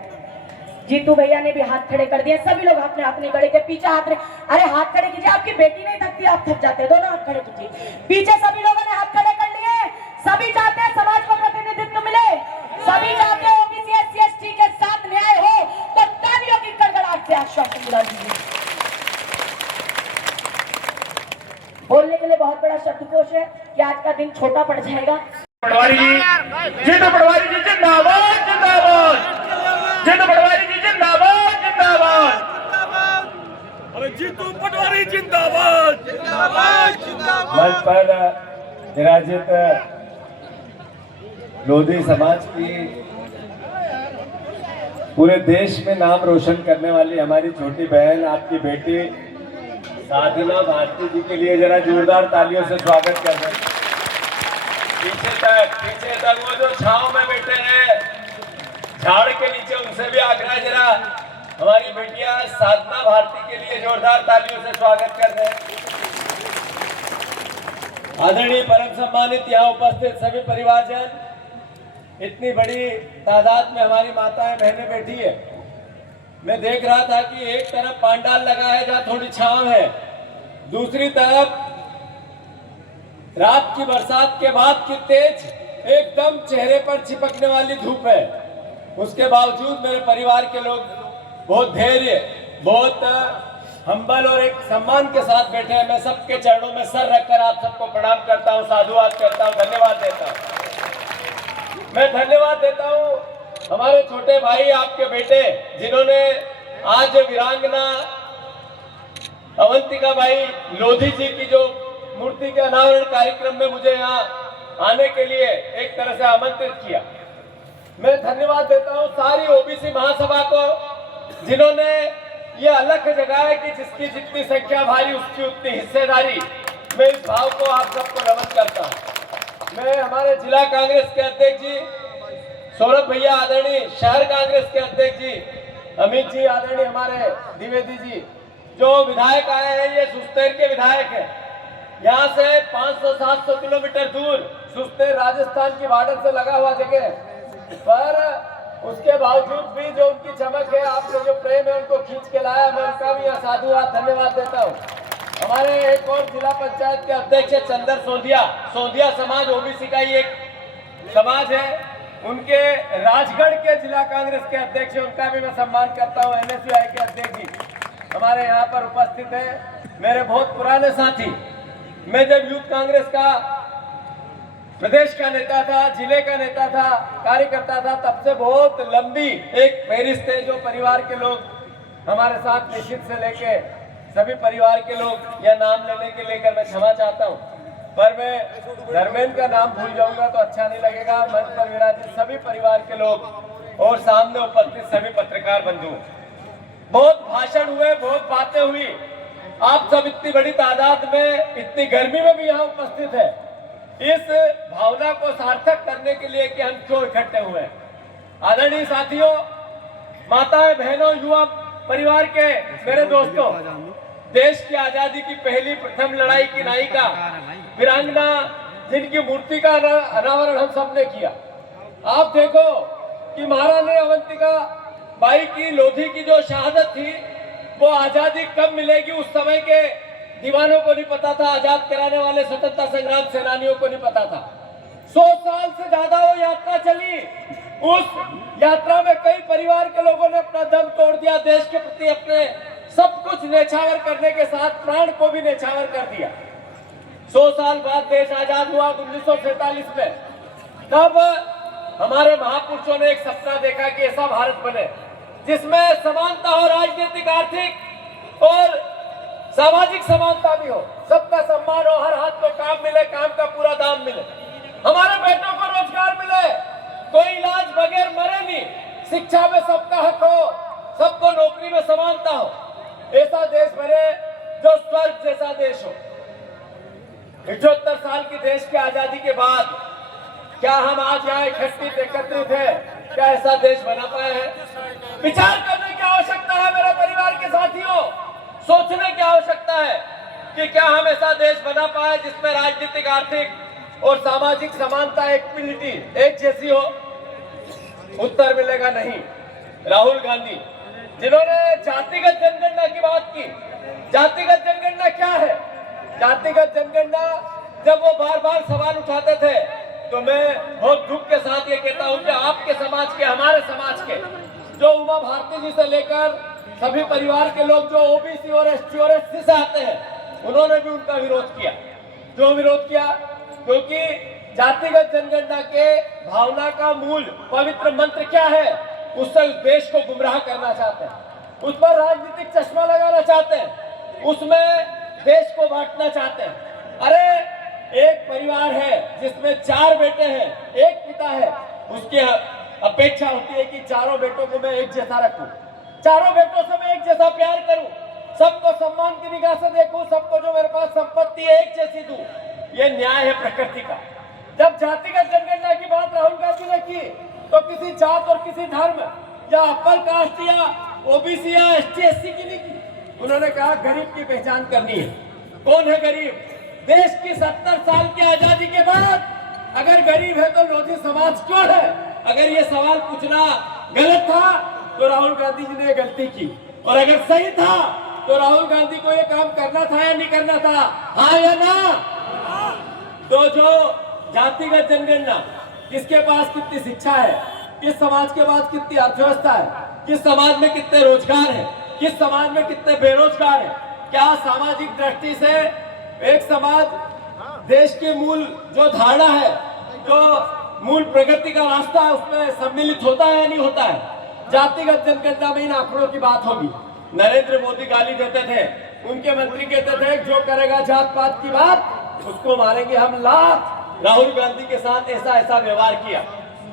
जीतू भैया ने भी हाथ खड़े कर दिए, सभी लोग अपने अपने गले के पीछे हाथ अरे हाथ खड़े कीजिए, आपकी बेटी नहीं थकती, आप थक जाते हैं, दोनों हाथ खड़े कीजिए। पीछे सभी लोगों ने हाथ खड़े कर लिए। सभी चाहते हैं समाज को प्रतिनिधित्व मिले, सभी चाहते हैं ओबीसी एससी एसटी के साथ न्याय हो, तो तालियों की गड़गड़ाहट से आश्वासन दिला दीजिए। बोलने के लिए बहुत बड़ा शब्दकोश है कि आज का दिन छोटा पड़ जाएगा। पटवारी जी, जीतू पटवारी जी जिंदाबाद, जिंदाबाद, जीतू पटवारी जी जिंदाबाद, जिंदाबाद, अरे जीतू पटवारी जिंदाबाद, जिंदाबाद, जिंदाबाद। मंच पर विराजित लोधी समाज की पूरे देश में नाम रोशन करने वाली हमारी छोटी बहन, आपकी बेटी साधना भारती जी के लिए जरा जोरदार तालियों से स्वागत कर रहे हैं। पीछे तक वो जो छांव में बैठे हैं झाड़ के नीचे, उनसे भी आग्रह जरा हमारी बेटियां साधना भारती के लिए जोरदार तालियों से स्वागत कर रहे हैं। आदरणीय परम सम्मानित यहाँ उपस्थित सभी परिवारजन, इतनी बड़ी तादाद में हमारी माताएं बहनें बैठी है। मैं देख रहा था कि एक तरफ पांडाल लगा है जहाँ थोड़ी छांव है, दूसरी तरफ रात की बरसात के बाद की तेज एकदम चेहरे पर चिपकने वाली धूप है। उसके बावजूद मेरे परिवार के लोग बहुत धैर्य, बहुत हम्बल और एक सम्मान के साथ बैठे हैं। मैं सबके चरणों में सर रखकर आप सबको प्रणाम करता हूं, साधुवाद करता हूं, धन्यवाद देता हूं। मैं धन्यवाद देता हूं हमारे छोटे भाई आपके बेटे जिन्होंने आज वीरांगना अवंतिका बाई लोधी जी की जो मूर्ति के अनावरण कार्यक्रम में मुझे यहाँ आने के लिए एक तरह से आमंत्रित किया। मैं धन्यवाद देता हूँ सारी ओबीसी महासभा को जिन्होंने ये अलग जगह है कि जिसकी जितनी संख्या भारी उसकी उतनी हिस्सेदारी। मैं इस भाव को आप सबको नमन करता हूँ। मैं हमारे जिला कांग्रेस के अध्यक्ष जी सौरभ भैया आदरणीय, शहर कांग्रेस के अध्यक्ष जी अमित जी आदरणीय, हमारे द्विवेदी जी जो विधायक आए हैं, ये सुस्तेर के विधायक हैं। यहाँ से 500-700 किलोमीटर दूर सुस्तेर राजस्थान की बॉर्डर से लगा हुआ जगह, पर उसके बावजूद भी जो उनकी चमक है, आपको जो प्रेम है उनको खींच के लाया। मैं उनका भी यहाँ साधुवाद धन्यवाद देता हूँ। हमारे एक और जिला पंचायत के अध्यक्ष है चंदर सोंधिया। सोंधिया समाज ओबीसी का ही एक समाज है। उनके राजगढ़ के जिला कांग्रेस के अध्यक्ष है, उनका भी मैं सम्मान करता हूँ। एनएसयूआई के अध्यक्ष जी हमारे यहाँ पर उपस्थित है, मेरे बहुत पुराने साथी। मैं जब यूथ कांग्रेस का प्रदेश का नेता था, जिले का नेता था, कार्यकर्ता था, तब से बहुत लंबी एक फहरिस्त है जो परिवार के लोग हमारे साथ निश्चित से लेके सभी परिवार के लोग या नाम लेने के लेकर मैं क्षमा चाहता हूँ, पर मैं धर्मेंद्र का नाम भूल जाऊंगा तो अच्छा नहीं लगेगा। मंच पर विराजित सभी परिवार के लोग और सामने उपस्थित सभी पत्रकार बंधु, बहुत भाषण हुए, बहुत बातें हुई। आप सब इतनी बड़ी तादाद में इतनी गर्मी में भी यहाँ उपस्थित है, इस भावना को सार्थक करने के लिए कि हम क्यों इकट्ठे हुए हैं। आदरणीय साथियों, माताएं, बहनों, युवा परिवार के मेरे दोस्तों, देश की आजादी की पहली प्रथम लड़ाई की नायिका वीरांगना जिनकी मूर्ति का अनावरण हम सबने किया। आप देखो कि महारानी अवंतिका बाई की लोधी की जो शहादत थी, वो आजादी कब मिलेगी उस समय के दीवानों को नहीं पता था, आजाद कराने वाले स्वतंत्रता संग्राम सेनानियों को नहीं पता था। 100 साल से ज्यादा वो यात्रा चली। उस यात्रा में कई परिवार के लोगों ने अपना दम तोड़ दिया, देश के प्रति अपने सब कुछ नेछावर करने के साथ प्राण को भी नेछावर कर दिया। 100 साल बाद देश आजाद हुआ 1947 में। तब हमारे महापुरुषों ने एक सपना देखा कि ऐसा भारत बने जिसमें समानता हो, राजनीतिक, आर्थिक और सामाजिक समानता भी हो, सबका सम्मान हो, हर हाथ को काम मिले, काम का पूरा दाम मिले, हमारे बेटों को रोजगार मिले, कोई इलाज बगैर मरे नहीं, शिक्षा में सबका हक हो, सबको नौकरी में समानता हो, ऐसा देश बने जो स्वर्ग जैसा देश हो। 75 साल की देश की आजादी के बाद क्या हम आज यहाँ एकत्रित है? क्या ऐसा देश बना पाए हैं? विचार करने की आवश्यकता है मेरे परिवार के साथियों, सोचने की आवश्यकता है कि क्या हम ऐसा देश बना पाए जिसमें राजनीतिक, आर्थिक और सामाजिक समानता, इक्विलिटी एक जैसी हो? उत्तर मिलेगा नहीं। राहुल गांधी जिन्होंने जातिगत जनगणना की बात की, जातिगत जनगणना क्या है? जातिगत जनगणना जब वो बार बार सवाल उठाते थे तो मैं बहुत दुख के साथ ये कहता हूँ कि आपके समाज के, हमारे समाज के, जो उमा भारती जी से लेकर सभी परिवार के लोग जो ओबीसी और एसटी और एससी से आते हैं, उन्होंने भी उनका विरोध किया। क्यों विरोध किया? क्योंकि जातिगत जनगणना के भावना का मूल पवित्र मंत्र क्या है? उससे देश को गुमराह करना चाहते हैं, उस पर राजनीतिक चश्मा लगाना चाहते हैं, उसमें देश को बांटना चाहते हैं। अरे एक परिवार है जिसमें 4 बेटे हैं, एक पिता है, उसकी अपेक्षा होती है कि चारों बेटों को मैं एक जैसा रखूं, चारों बेटों से मैं एक जैसा प्यार करूं, सबको सम्मान की निगाह से देखूं, सबको जो मेरे पास संपत्ति है एक जैसी दूं। ये न्याय है प्रकृति का। जब जातिगत जनगणना की बात राहुल गांधी ने की तो किसी जात और किसी धर्म या अपर कास्ट या ओबीसी या एसटी एससी की नहीं की। उन्होंने कहा गरीब की पहचान करनी है। कौन है गरीब? देश की 70 साल की आजादी के बाद अगर गरीब है तो लोधी समाज क्यों है? अगर ये सवाल पूछना गलत था तो राहुल गांधी जी ने गलती की, और अगर सही था तो राहुल गांधी को ये काम करना था या नहीं करना था? हाँ या ना? तो जो जातिगत जनगणना, किसके पास कितनी शिक्षा है, किस समाज के पास कितनी अर्थव्यवस्था है, किस समाज में कितने रोजगार है, किस समाज में कितने बेरोजगार है, क्या सामाजिक दृष्टि से एक समाज, देश की मूल जो धारणा है, जो मूल प्रगति का रास्ता है उसमें सम्मिलित होता है या नहीं होता है? जातिगत जनगणना में इन आंकड़ों की बात होगी। नरेंद्र मोदी गाली देते थे, उनके मंत्री कहते थे जो करेगा जात पात की बात उसको मारेंगे हम लात। राहुल गांधी के साथ ऐसा ऐसा व्यवहार किया।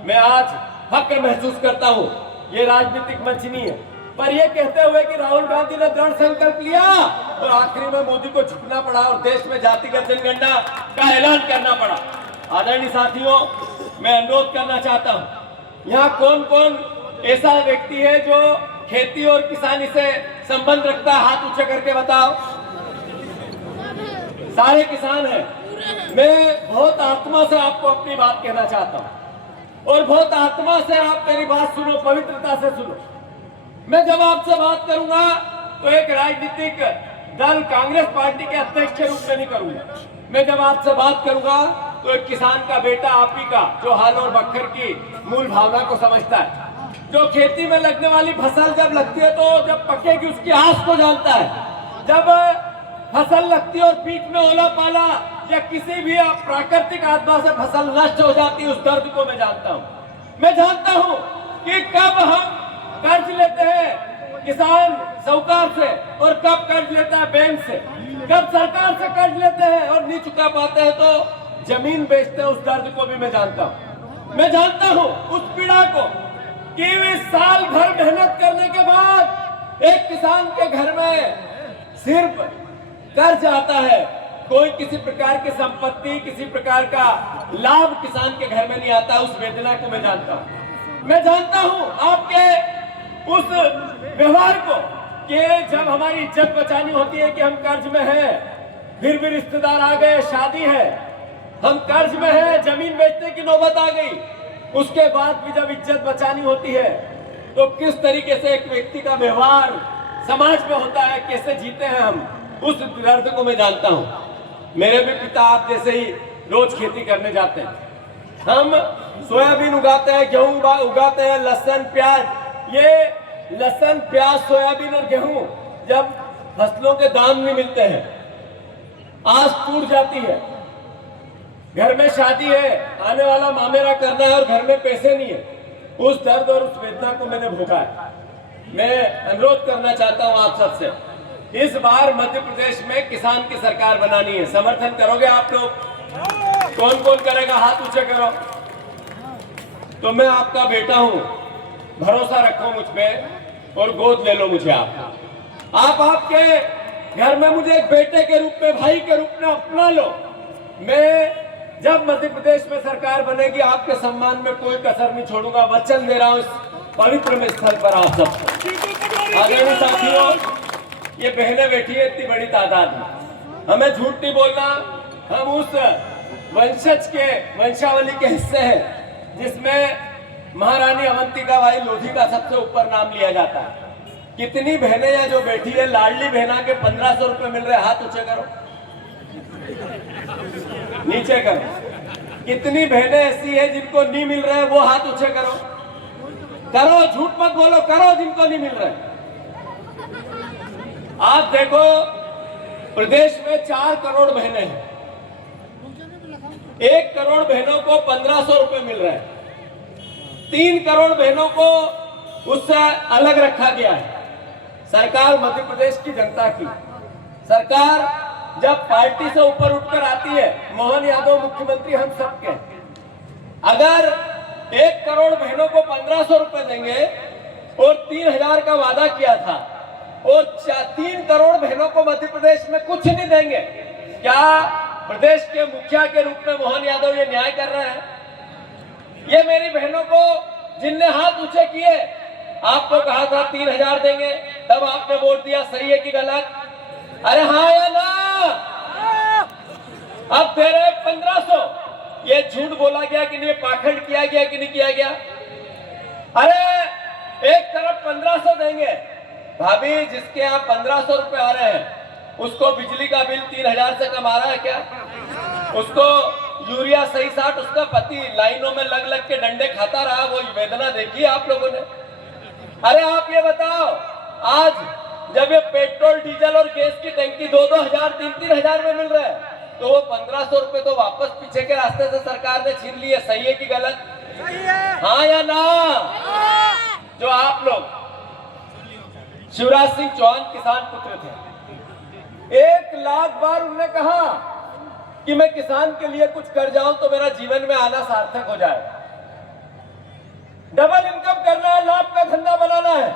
मैं आज फक्र महसूस करता हूँ, ये राजनीतिक मंच नहीं है, पर ये कहते हुए कि राहुल गांधी ने दृढ़ संकल्प लिया और आखिरी में मोदी को झुकना पड़ा और देश में जातिगत जनगणना का ऐलान करना पड़ा। आदरणीय साथियों, मैं अनुरोध करना चाहता हूँ, यहाँ कौन कौन ऐसा व्यक्ति है जो खेती और किसानी से संबंध रखता है? हाथ ऊंचे करके बताओ। सारे किसान हैं। मैं बहुत आत्मा से आपको अपनी बात कहना चाहता हूँ और बहुत आत्मा से आप मेरी बात सुनो, पवित्रता से सुनो। मैं जब आपसे बात करूंगा तो एक राजनीतिक दल कांग्रेस पार्टी के अध्यक्ष के रूप में नहीं करूंगा। मैं जब आपसे बात करूंगा तो एक किसान का बेटा, आप ही का, जो हाल और बखर की मूल भावना को समझता है, जो खेती में लगने वाली फसल जब लगती है तो जब पकेगी उसकी आस को जानता है, जब फसल लगती है और बीच में ओला पाला या किसी भी प्राकृतिक आपदा से फसल नष्ट हो जाती है, उस दर्द को मैं जानता हूँ। मैं जानता हूँ कि कब हम कर्ज लेते हैं किसान साहूकार से और कब कर्ज लेता है बैंक से, कब सरकार से कर्ज लेते हैं और नहीं चुका पाते हैं तो जमीन बेचते हैं। उस दर्द को भी मैं जानता हूँ। मैं जानता हूँ उस पीड़ा को कि साल भर मेहनत करने के बाद एक किसान के घर में सिर्फ कर्ज आता है, कोई किसी प्रकार की संपत्ति, किसी प्रकार का लाभ किसान के घर में नहीं आता। उस वेदना को मैं जानता हूँ। मैं जानता हूँ आपके उस व्यवहार को कि जब हमारी इज्जत बचानी होती है कि हम कर्ज में हैं, फिर भी रिश्तेदार आ गए, शादी है, हम कर्ज में हैं, जमीन बेचने की नौबत आ गई, उसके बाद भी जब इज्जत बचानी होती है तो किस तरीके से एक व्यक्ति का व्यवहार समाज में होता है, कैसे जीते हैं हम, उस दर्द को मैं जानता हूँ। मेरे भी पिता आप जैसे ही रोज खेती करने जाते हैं। हम सोयाबीन उगाते हैं, गेहूं उगाते हैं, लहसुन प्याज। ये लहसुन प्याज सोयाबीन और गेहूं जब फसलों के दाम नहीं मिलते हैं, आस टूट जाती है, घर में शादी है, आने वाला मामेरा करना है और घर में पैसे नहीं है, उस दर्द और उस वेदना को मैंने भोगा है। मैं अनुरोध करना चाहता हूं आप सबसे, इस बार मध्य प्रदेश में किसान की सरकार बनानी है। समर्थन करोगे आप लोग? कौन कौन करेगा? हाथ ऊंचे करो। तो मैं आपका बेटा हूं, भरोसा रखो मुझ पे और गोद ले लो मुझे। आप आपके घर में मुझे एक बेटे के रूप में, भाई के रूप में अपना लो। मैं जब मध्य प्रदेश में सरकार बनेगी आपके सम्मान में कोई कसर नहीं छोड़ूंगा। वचन दे रहा हूं इस पवित्र स्थल पर आप सबको। आदरणीय साथियों, ये बहनें बैठी है इतनी बड़ी तादाद में, हमें झूठ नहीं बोलना। हम उस वंशज के, वंशावली के हिस्से हैं जिसमें महारानी अवंतिका बाई लोधी का सबसे ऊपर नाम लिया जाता है। कितनी बहनें यहाँ जो बैठी है, लाडली बहना के 1500 रुपए मिल रहे, हाथ ऊंचे करो, नीचे करो। कितनी बहनें ऐसी है जिनको नहीं मिल रहे, वो हाथ ऊंचे करो। करो, झूठ मत बोलो, करो जिनको नहीं मिल रहे। आप देखो प्रदेश में 4 करोड़ बहनें हैं, 1 करोड़ बहनों को 1500 रुपए मिल रहे हैं, 3 करोड़ बहनों को उससे अलग रखा गया है। सरकार मध्य प्रदेश की जनता की सरकार जब पार्टी से ऊपर उठकर आती है, मोहन यादव मुख्यमंत्री हम सबके, अगर 1 करोड़ बहनों को 1500 रुपए देंगे और 3000 का वादा किया था और 3 करोड़ बहनों को मध्य प्रदेश में कुछ नहीं देंगे, क्या प्रदेश के मुखिया के रूप में मोहन यादव ये न्याय कर रहे हैं? ये मेरी बहनों को जिनने हाथ ऊंचे किए, आपको कहा था 3000 देंगे, तब आपने वोट दिया, सही है कि गलत? अरे हाँ या ना? अब दे रहे 1500। ये झूठ बोला गया कि नहीं, पाखंड किया गया कि नहीं किया गया? अरे 1 करोड़ 1500 देंगे। भाभी, जिसके यहाँ 1500 रुपए आ रहे हैं उसको बिजली का बिल 3000 से कम आ रहा है क्या? उसको यूरिया सही साट, उसका पति लाइनों में लग लग के डंडे खाता रहा, वो वेदना देखी आप लोगों ने? अरे आप ये बताओ, आज जब ये पेट्रोल डीजल और गैस की टंकी 2-2 हजार 3-3 हजार में मिल रहा है, तो वो 1500 रुपए तो वापस पीछे के रास्ते से सरकार ने छीन लिए। सही है कि गलत? हाँ या ना? जो आप लोग, शिवराज सिंह चौहान किसान पुत्र थे, 1 लाख बार उन्होंने कहा कि मैं किसान के लिए कुछ कर जाऊं तो मेरा जीवन में आना सार्थक हो जाए। डबल इनकम करना है, लाभ का धंधा बनाना है।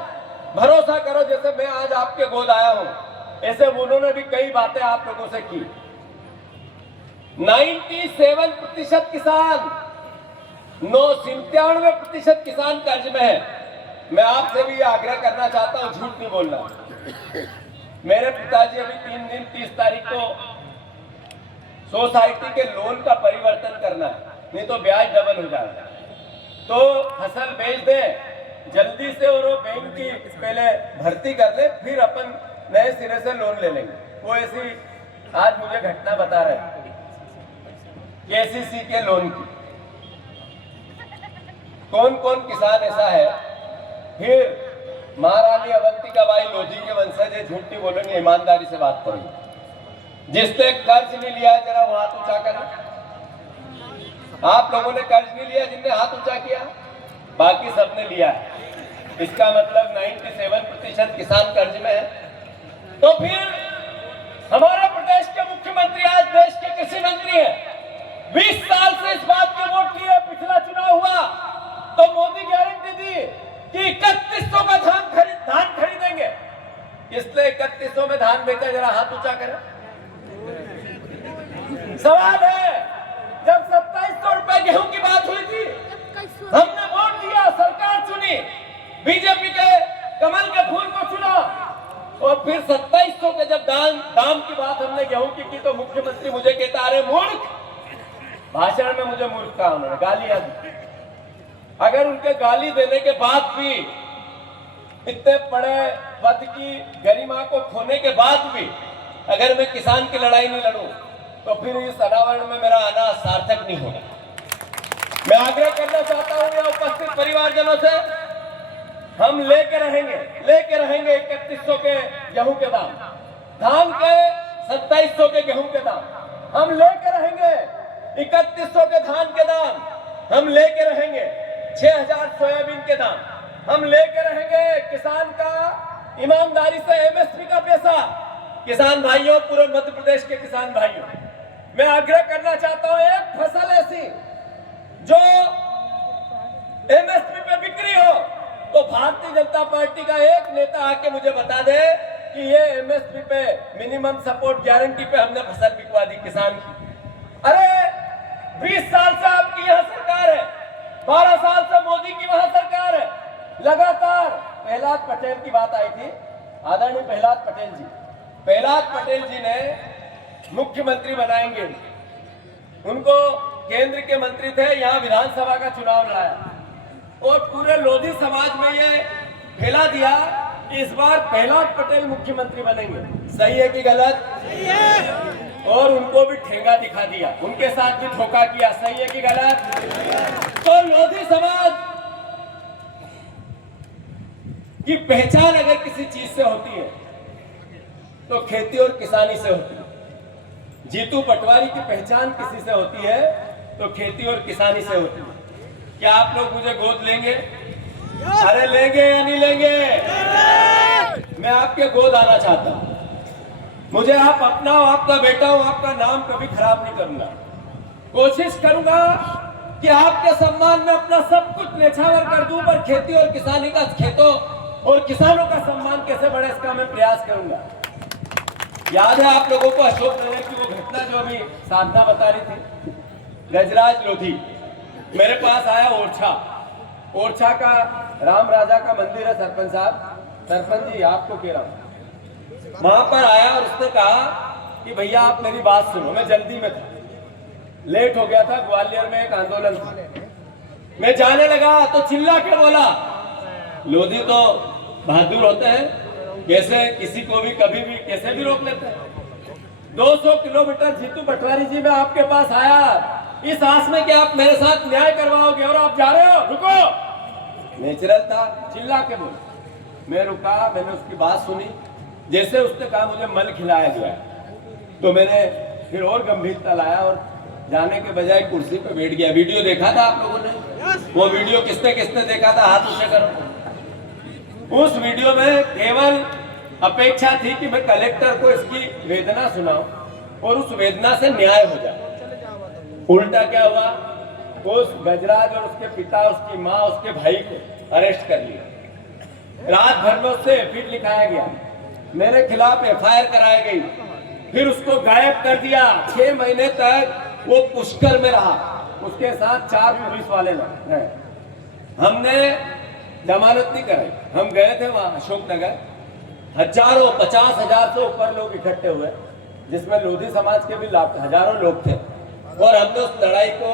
भरोसा करो, जैसे मैं आज आपके गोद आया हूं, ऐसे उन्होंने भी कई बातें आप लोगों से की। 97% किसान, 97% किसान कर्ज में है। मैं आपसे भी आग्रह करना चाहता हूं, झूठ नहीं बोलना। मेरे पिताजी अभी 3 दिन 30 तारीख को सोसाइटी के लोन का परिवर्तन करना है, नहीं तो ब्याज डबल हो जाएगा। तो फसल बेच दे जल्दी से और वो बैंक की पहले भर्ती कर ले, फिर अपन नए सिरे से लोन ले लेंगे। वो ऐसी आज मुझे घटना बता रहे केसीसी के लोन की। कौन कौन किसान ऐसा है? फिर महारानी अवंतिका बाई लोधी के वंशज है, झूठ नहीं बोलेंगे, ईमानदारी से बात करेंगे। जिसने कर्ज नहीं लिया है जरा वो हाथ ऊंचा करें। आप लोगों ने कर्ज नहीं लिया जिनने हाथ ऊंचा किया? बाकी सबने लिया है। इसका मतलब 97% किसान कर्ज में है। तो फिर हमारे प्रदेश के मुख्यमंत्री आज देश के कृषि मंत्री हैं। 20 साल से इस बात के वोट किए, पिछला चुनाव हुआ तो मोदी गारंटी दी कि 3100 का धान खरीदेंगे। इसलिए 3100 में धान बेचा, जरा हाथ ऊंचा करें। सवाल है, जब 2700 रुपए गेहूं की बात हुई थी, हमने वोट दिया, सरकार चुनी, बीजेपी के कमल के फूल को चुना, और फिर 2700 के जब दाम की बात हमने गेहूं की तो मुख्यमंत्री मुझे कहता, अरे मूर्ख। भाषण में मुझे मूर्ख कहा, उन्होंने गालियां दी। अगर उनके गाली देने के बाद भी, इतने बड़े पद की गरिमा को खोने के बाद भी, अगर मैं किसान की लड़ाई नहीं लड़ूं तो फिर इस अनावरण में मेरा आना सार्थक नहीं होगा। मैं आग्रह करना चाहता हूं यहाँ उपस्थित परिवारजनों से, हम लेके रहेंगे 3100 के गेहूं के दाम, धान के 2700 के गेहूं के दाम, हम लेके रहेंगे 3100 के धान के दाम, हम लेके रहेंगे 6000 सोयाबीन के दाम, हम लेके रहेंगे किसान का ईमानदारी से एमएसपी का पैसा। किसान भाइयों, पूरे मध्य प्रदेश के किसान भाइयों, मैं आग्रह करना चाहता हूं, एक फसल ऐसी जो एमएसपी पे बिक्री हो तो भारतीय जनता पार्टी का एक नेता आके मुझे बता दे कि ये एमएसपी पे, मिनिमम सपोर्ट गारंटी पे हमने फसल बिकवा दी किसान की। अरे 20 साल से आपकी यहाँ सरकार है, 12 साल से मोदी की वहां सरकार है। लगातार प्रहलाद पटेल की बात आई थी, आदरणीय प्रहलाद पटेल जी, प्रहलाद पटेल जी ने मुख्यमंत्री बनाएंगे, उनको केंद्र के मंत्री थे, यहाँ विधानसभा का चुनाव लड़ाया और पूरे लोधी समाज में ये फैला दिया कि इस बार प्रहलाद पटेल मुख्यमंत्री बनेंगे। सही है कि गलत? सही है। और उनको भी ठेंगा दिखा दिया, उनके साथ भी धोखा किया। सही है कि गलत? तो लोधी समाज की पहचान अगर किसी चीज से होती है तो खेती और किसानी से होती है। जीतू पटवारी की पहचान किसी से होती है तो खेती और किसानी से होती है। क्या आप लोग मुझे गोद लेंगे? अरे लेंगे या नहीं लेंगे? मैं आपके गोद आना चाहता हूं। मुझे आप अपना हो, आपका बेटा हो, आपका नाम कभी खराब नहीं करूंगा। कोशिश करूंगा कि आपके सम्मान में अपना सब कुछ न्यौछावर कर दूं, पर खेती और किसानी का, खेतों और किसानों का सम्मान कैसे बढ़े इसका मैं प्रयास करूंगा। याद है आप लोगों को अशोक नगर की वो घटना जो अभी साधना बता रही थी? गजराज लोधी मेरे पास आया, ओरछा का राम राजा का मंदिर है, सरपंच साहब, सरपंच जी आपको कह रहा हूं, वहां पर आया और उसने कहा कि भैया आप मेरी बात सुनो। मैं जल्दी में था, लेट हो गया था, ग्वालियर में एक आंदोलन था। मैं जाने लगा तो चिल्ला के बोला, लोधी तो बहादुर होते हैं, कैसे किसी को भी कभी भी कैसे भी रोक लेते हैं। 200 किलोमीटर जीतू पटवारी जी मैं आपके पास आया इस आस में कि आप मेरे साथ न्याय करवाओगे और आप जा रहे हो, रुको। नेचुरल था, चिल्ला के बोल। मैं रुका, मैंने उसकी बात सुनी। जैसे उसने कहा मुझे मल खिलाया गया तो मैंने फिर और गंभीरता लाया और जाने के बजाय कुर्सी पे बैठ गया। वीडियो देखा था आप लोगों ने? वो वीडियो किसने किसने देखा था? हाथ ऊंचे करो। उस वीडियो में केवल अपेक्षा थी कि मैं कलेक्टर को इसकी वेदना सुनाऊं और उस वेदना से न्याय हो जाए। उल्टा क्या हुआ, उस गजराज और उसके पिता, उसकी माँ, उसके भाई को अरेस्ट कर लिया। रात भर में उससे एफआईआर लिखाया गया, मेरे खिलाफ एफआईआर कराई गई, फिर उसको गायब कर दिया। 6 महीने तक वो पुष्कर में रहा, उसके साथ 4 पुलिस वाले रहे। हमने जमानत नहीं कराई, हम गए थे वहां अशोकनगर, हजारों 50,000 से ऊपर लोग इकट्ठे हुए, जिसमें लोधी समाज के भी हजारों लोग थे, और हमने उस लड़ाई को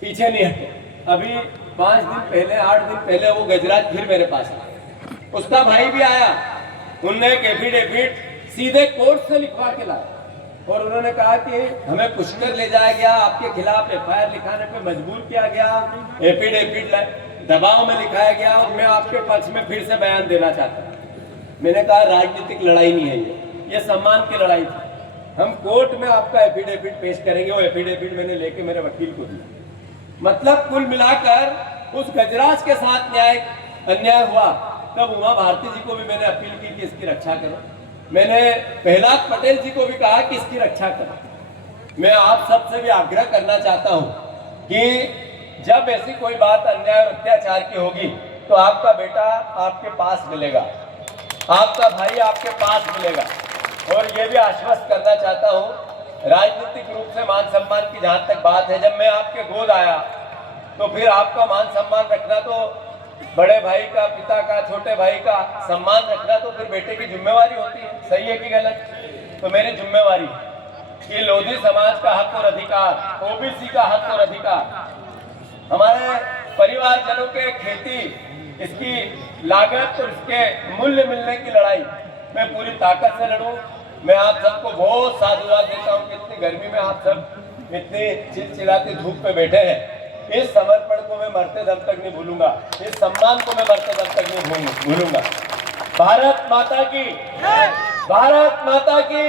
पीछे नहीं हटे। अभी 5 दिन पहले, 8 दिन पहले वो गजराज फिर मेरे पास आया, उसका भाई भी आया, उनने एक एफिडेविट सीधे कोर्ट से लिखवा के लाया और उन्होंने कहा कि हमें पुष्कर ले जाया गया, आपके खिलाफ एफआईआर लिखाने पे मजबूर किया गया, एफिडेविट दबाव में लिखाया गया और मैं आपके पक्ष में फिर से बयान देना चाहता हूँ। मैंने कहा राजनीतिक लड़ाई नहीं है, ये सम्मान की लड़ाई थी। हम कोर्ट में आपका एफिडेविट पेश करेंगे। वो एफिडेविट मैंने लेके मेरे वकील को दिया। मतलब कुल मिलाकर उस गजराज के साथ अन्याय हुआ। तब उमा भारती जी को भी मैंने अपील की कि इसकी रक्षा करो। मैंने प्रहलाद पटेल जी को भी कहा कि इसकी रक्षा करो। मैं आप सबसे भी आग्रह करना चाहता हूं कि जब ऐसी कोई बात अन्याय और अत्याचार की होगी तो आपका बेटा आपके पास मिलेगा, आपका भाई आपके पास मिलेगा। और ये भी आश्वस्त करना चाहता हूं, राजनीतिक रूप से मान सम्मान की जहां तक बात है, जब मैं आपके गोद आया तो फिर आपका मान सम्मान रखना तो बड़े भाई का, पिता का, छोटे भाई का सम्मान रखना तो फिर बेटे की जिम्मेवारी होती है। सही है कि गलत? तो मेरी जिम्मेवारी कि लोधी समाज का हक और अधिकार, ओबीसी का हक और अधिकार, हमारे परिवारजनों के खेती, इसकी लागत और इसके मूल्य मिलने की लड़ाई मैं पूरी ताकत से लड़ूं। मैं आप सबको बहुत साधुवाद देता हूं कि इतनी गर्मी में आप सब इतनी चिलचिलाती धूप पे बैठे हैं। इस समर्पण को मैं मरते दम तक नहीं भूलूंगा, इस सम्मान को मैं मरते दम तक नहीं भूलूंगा। भारत माता की, भारत माता की।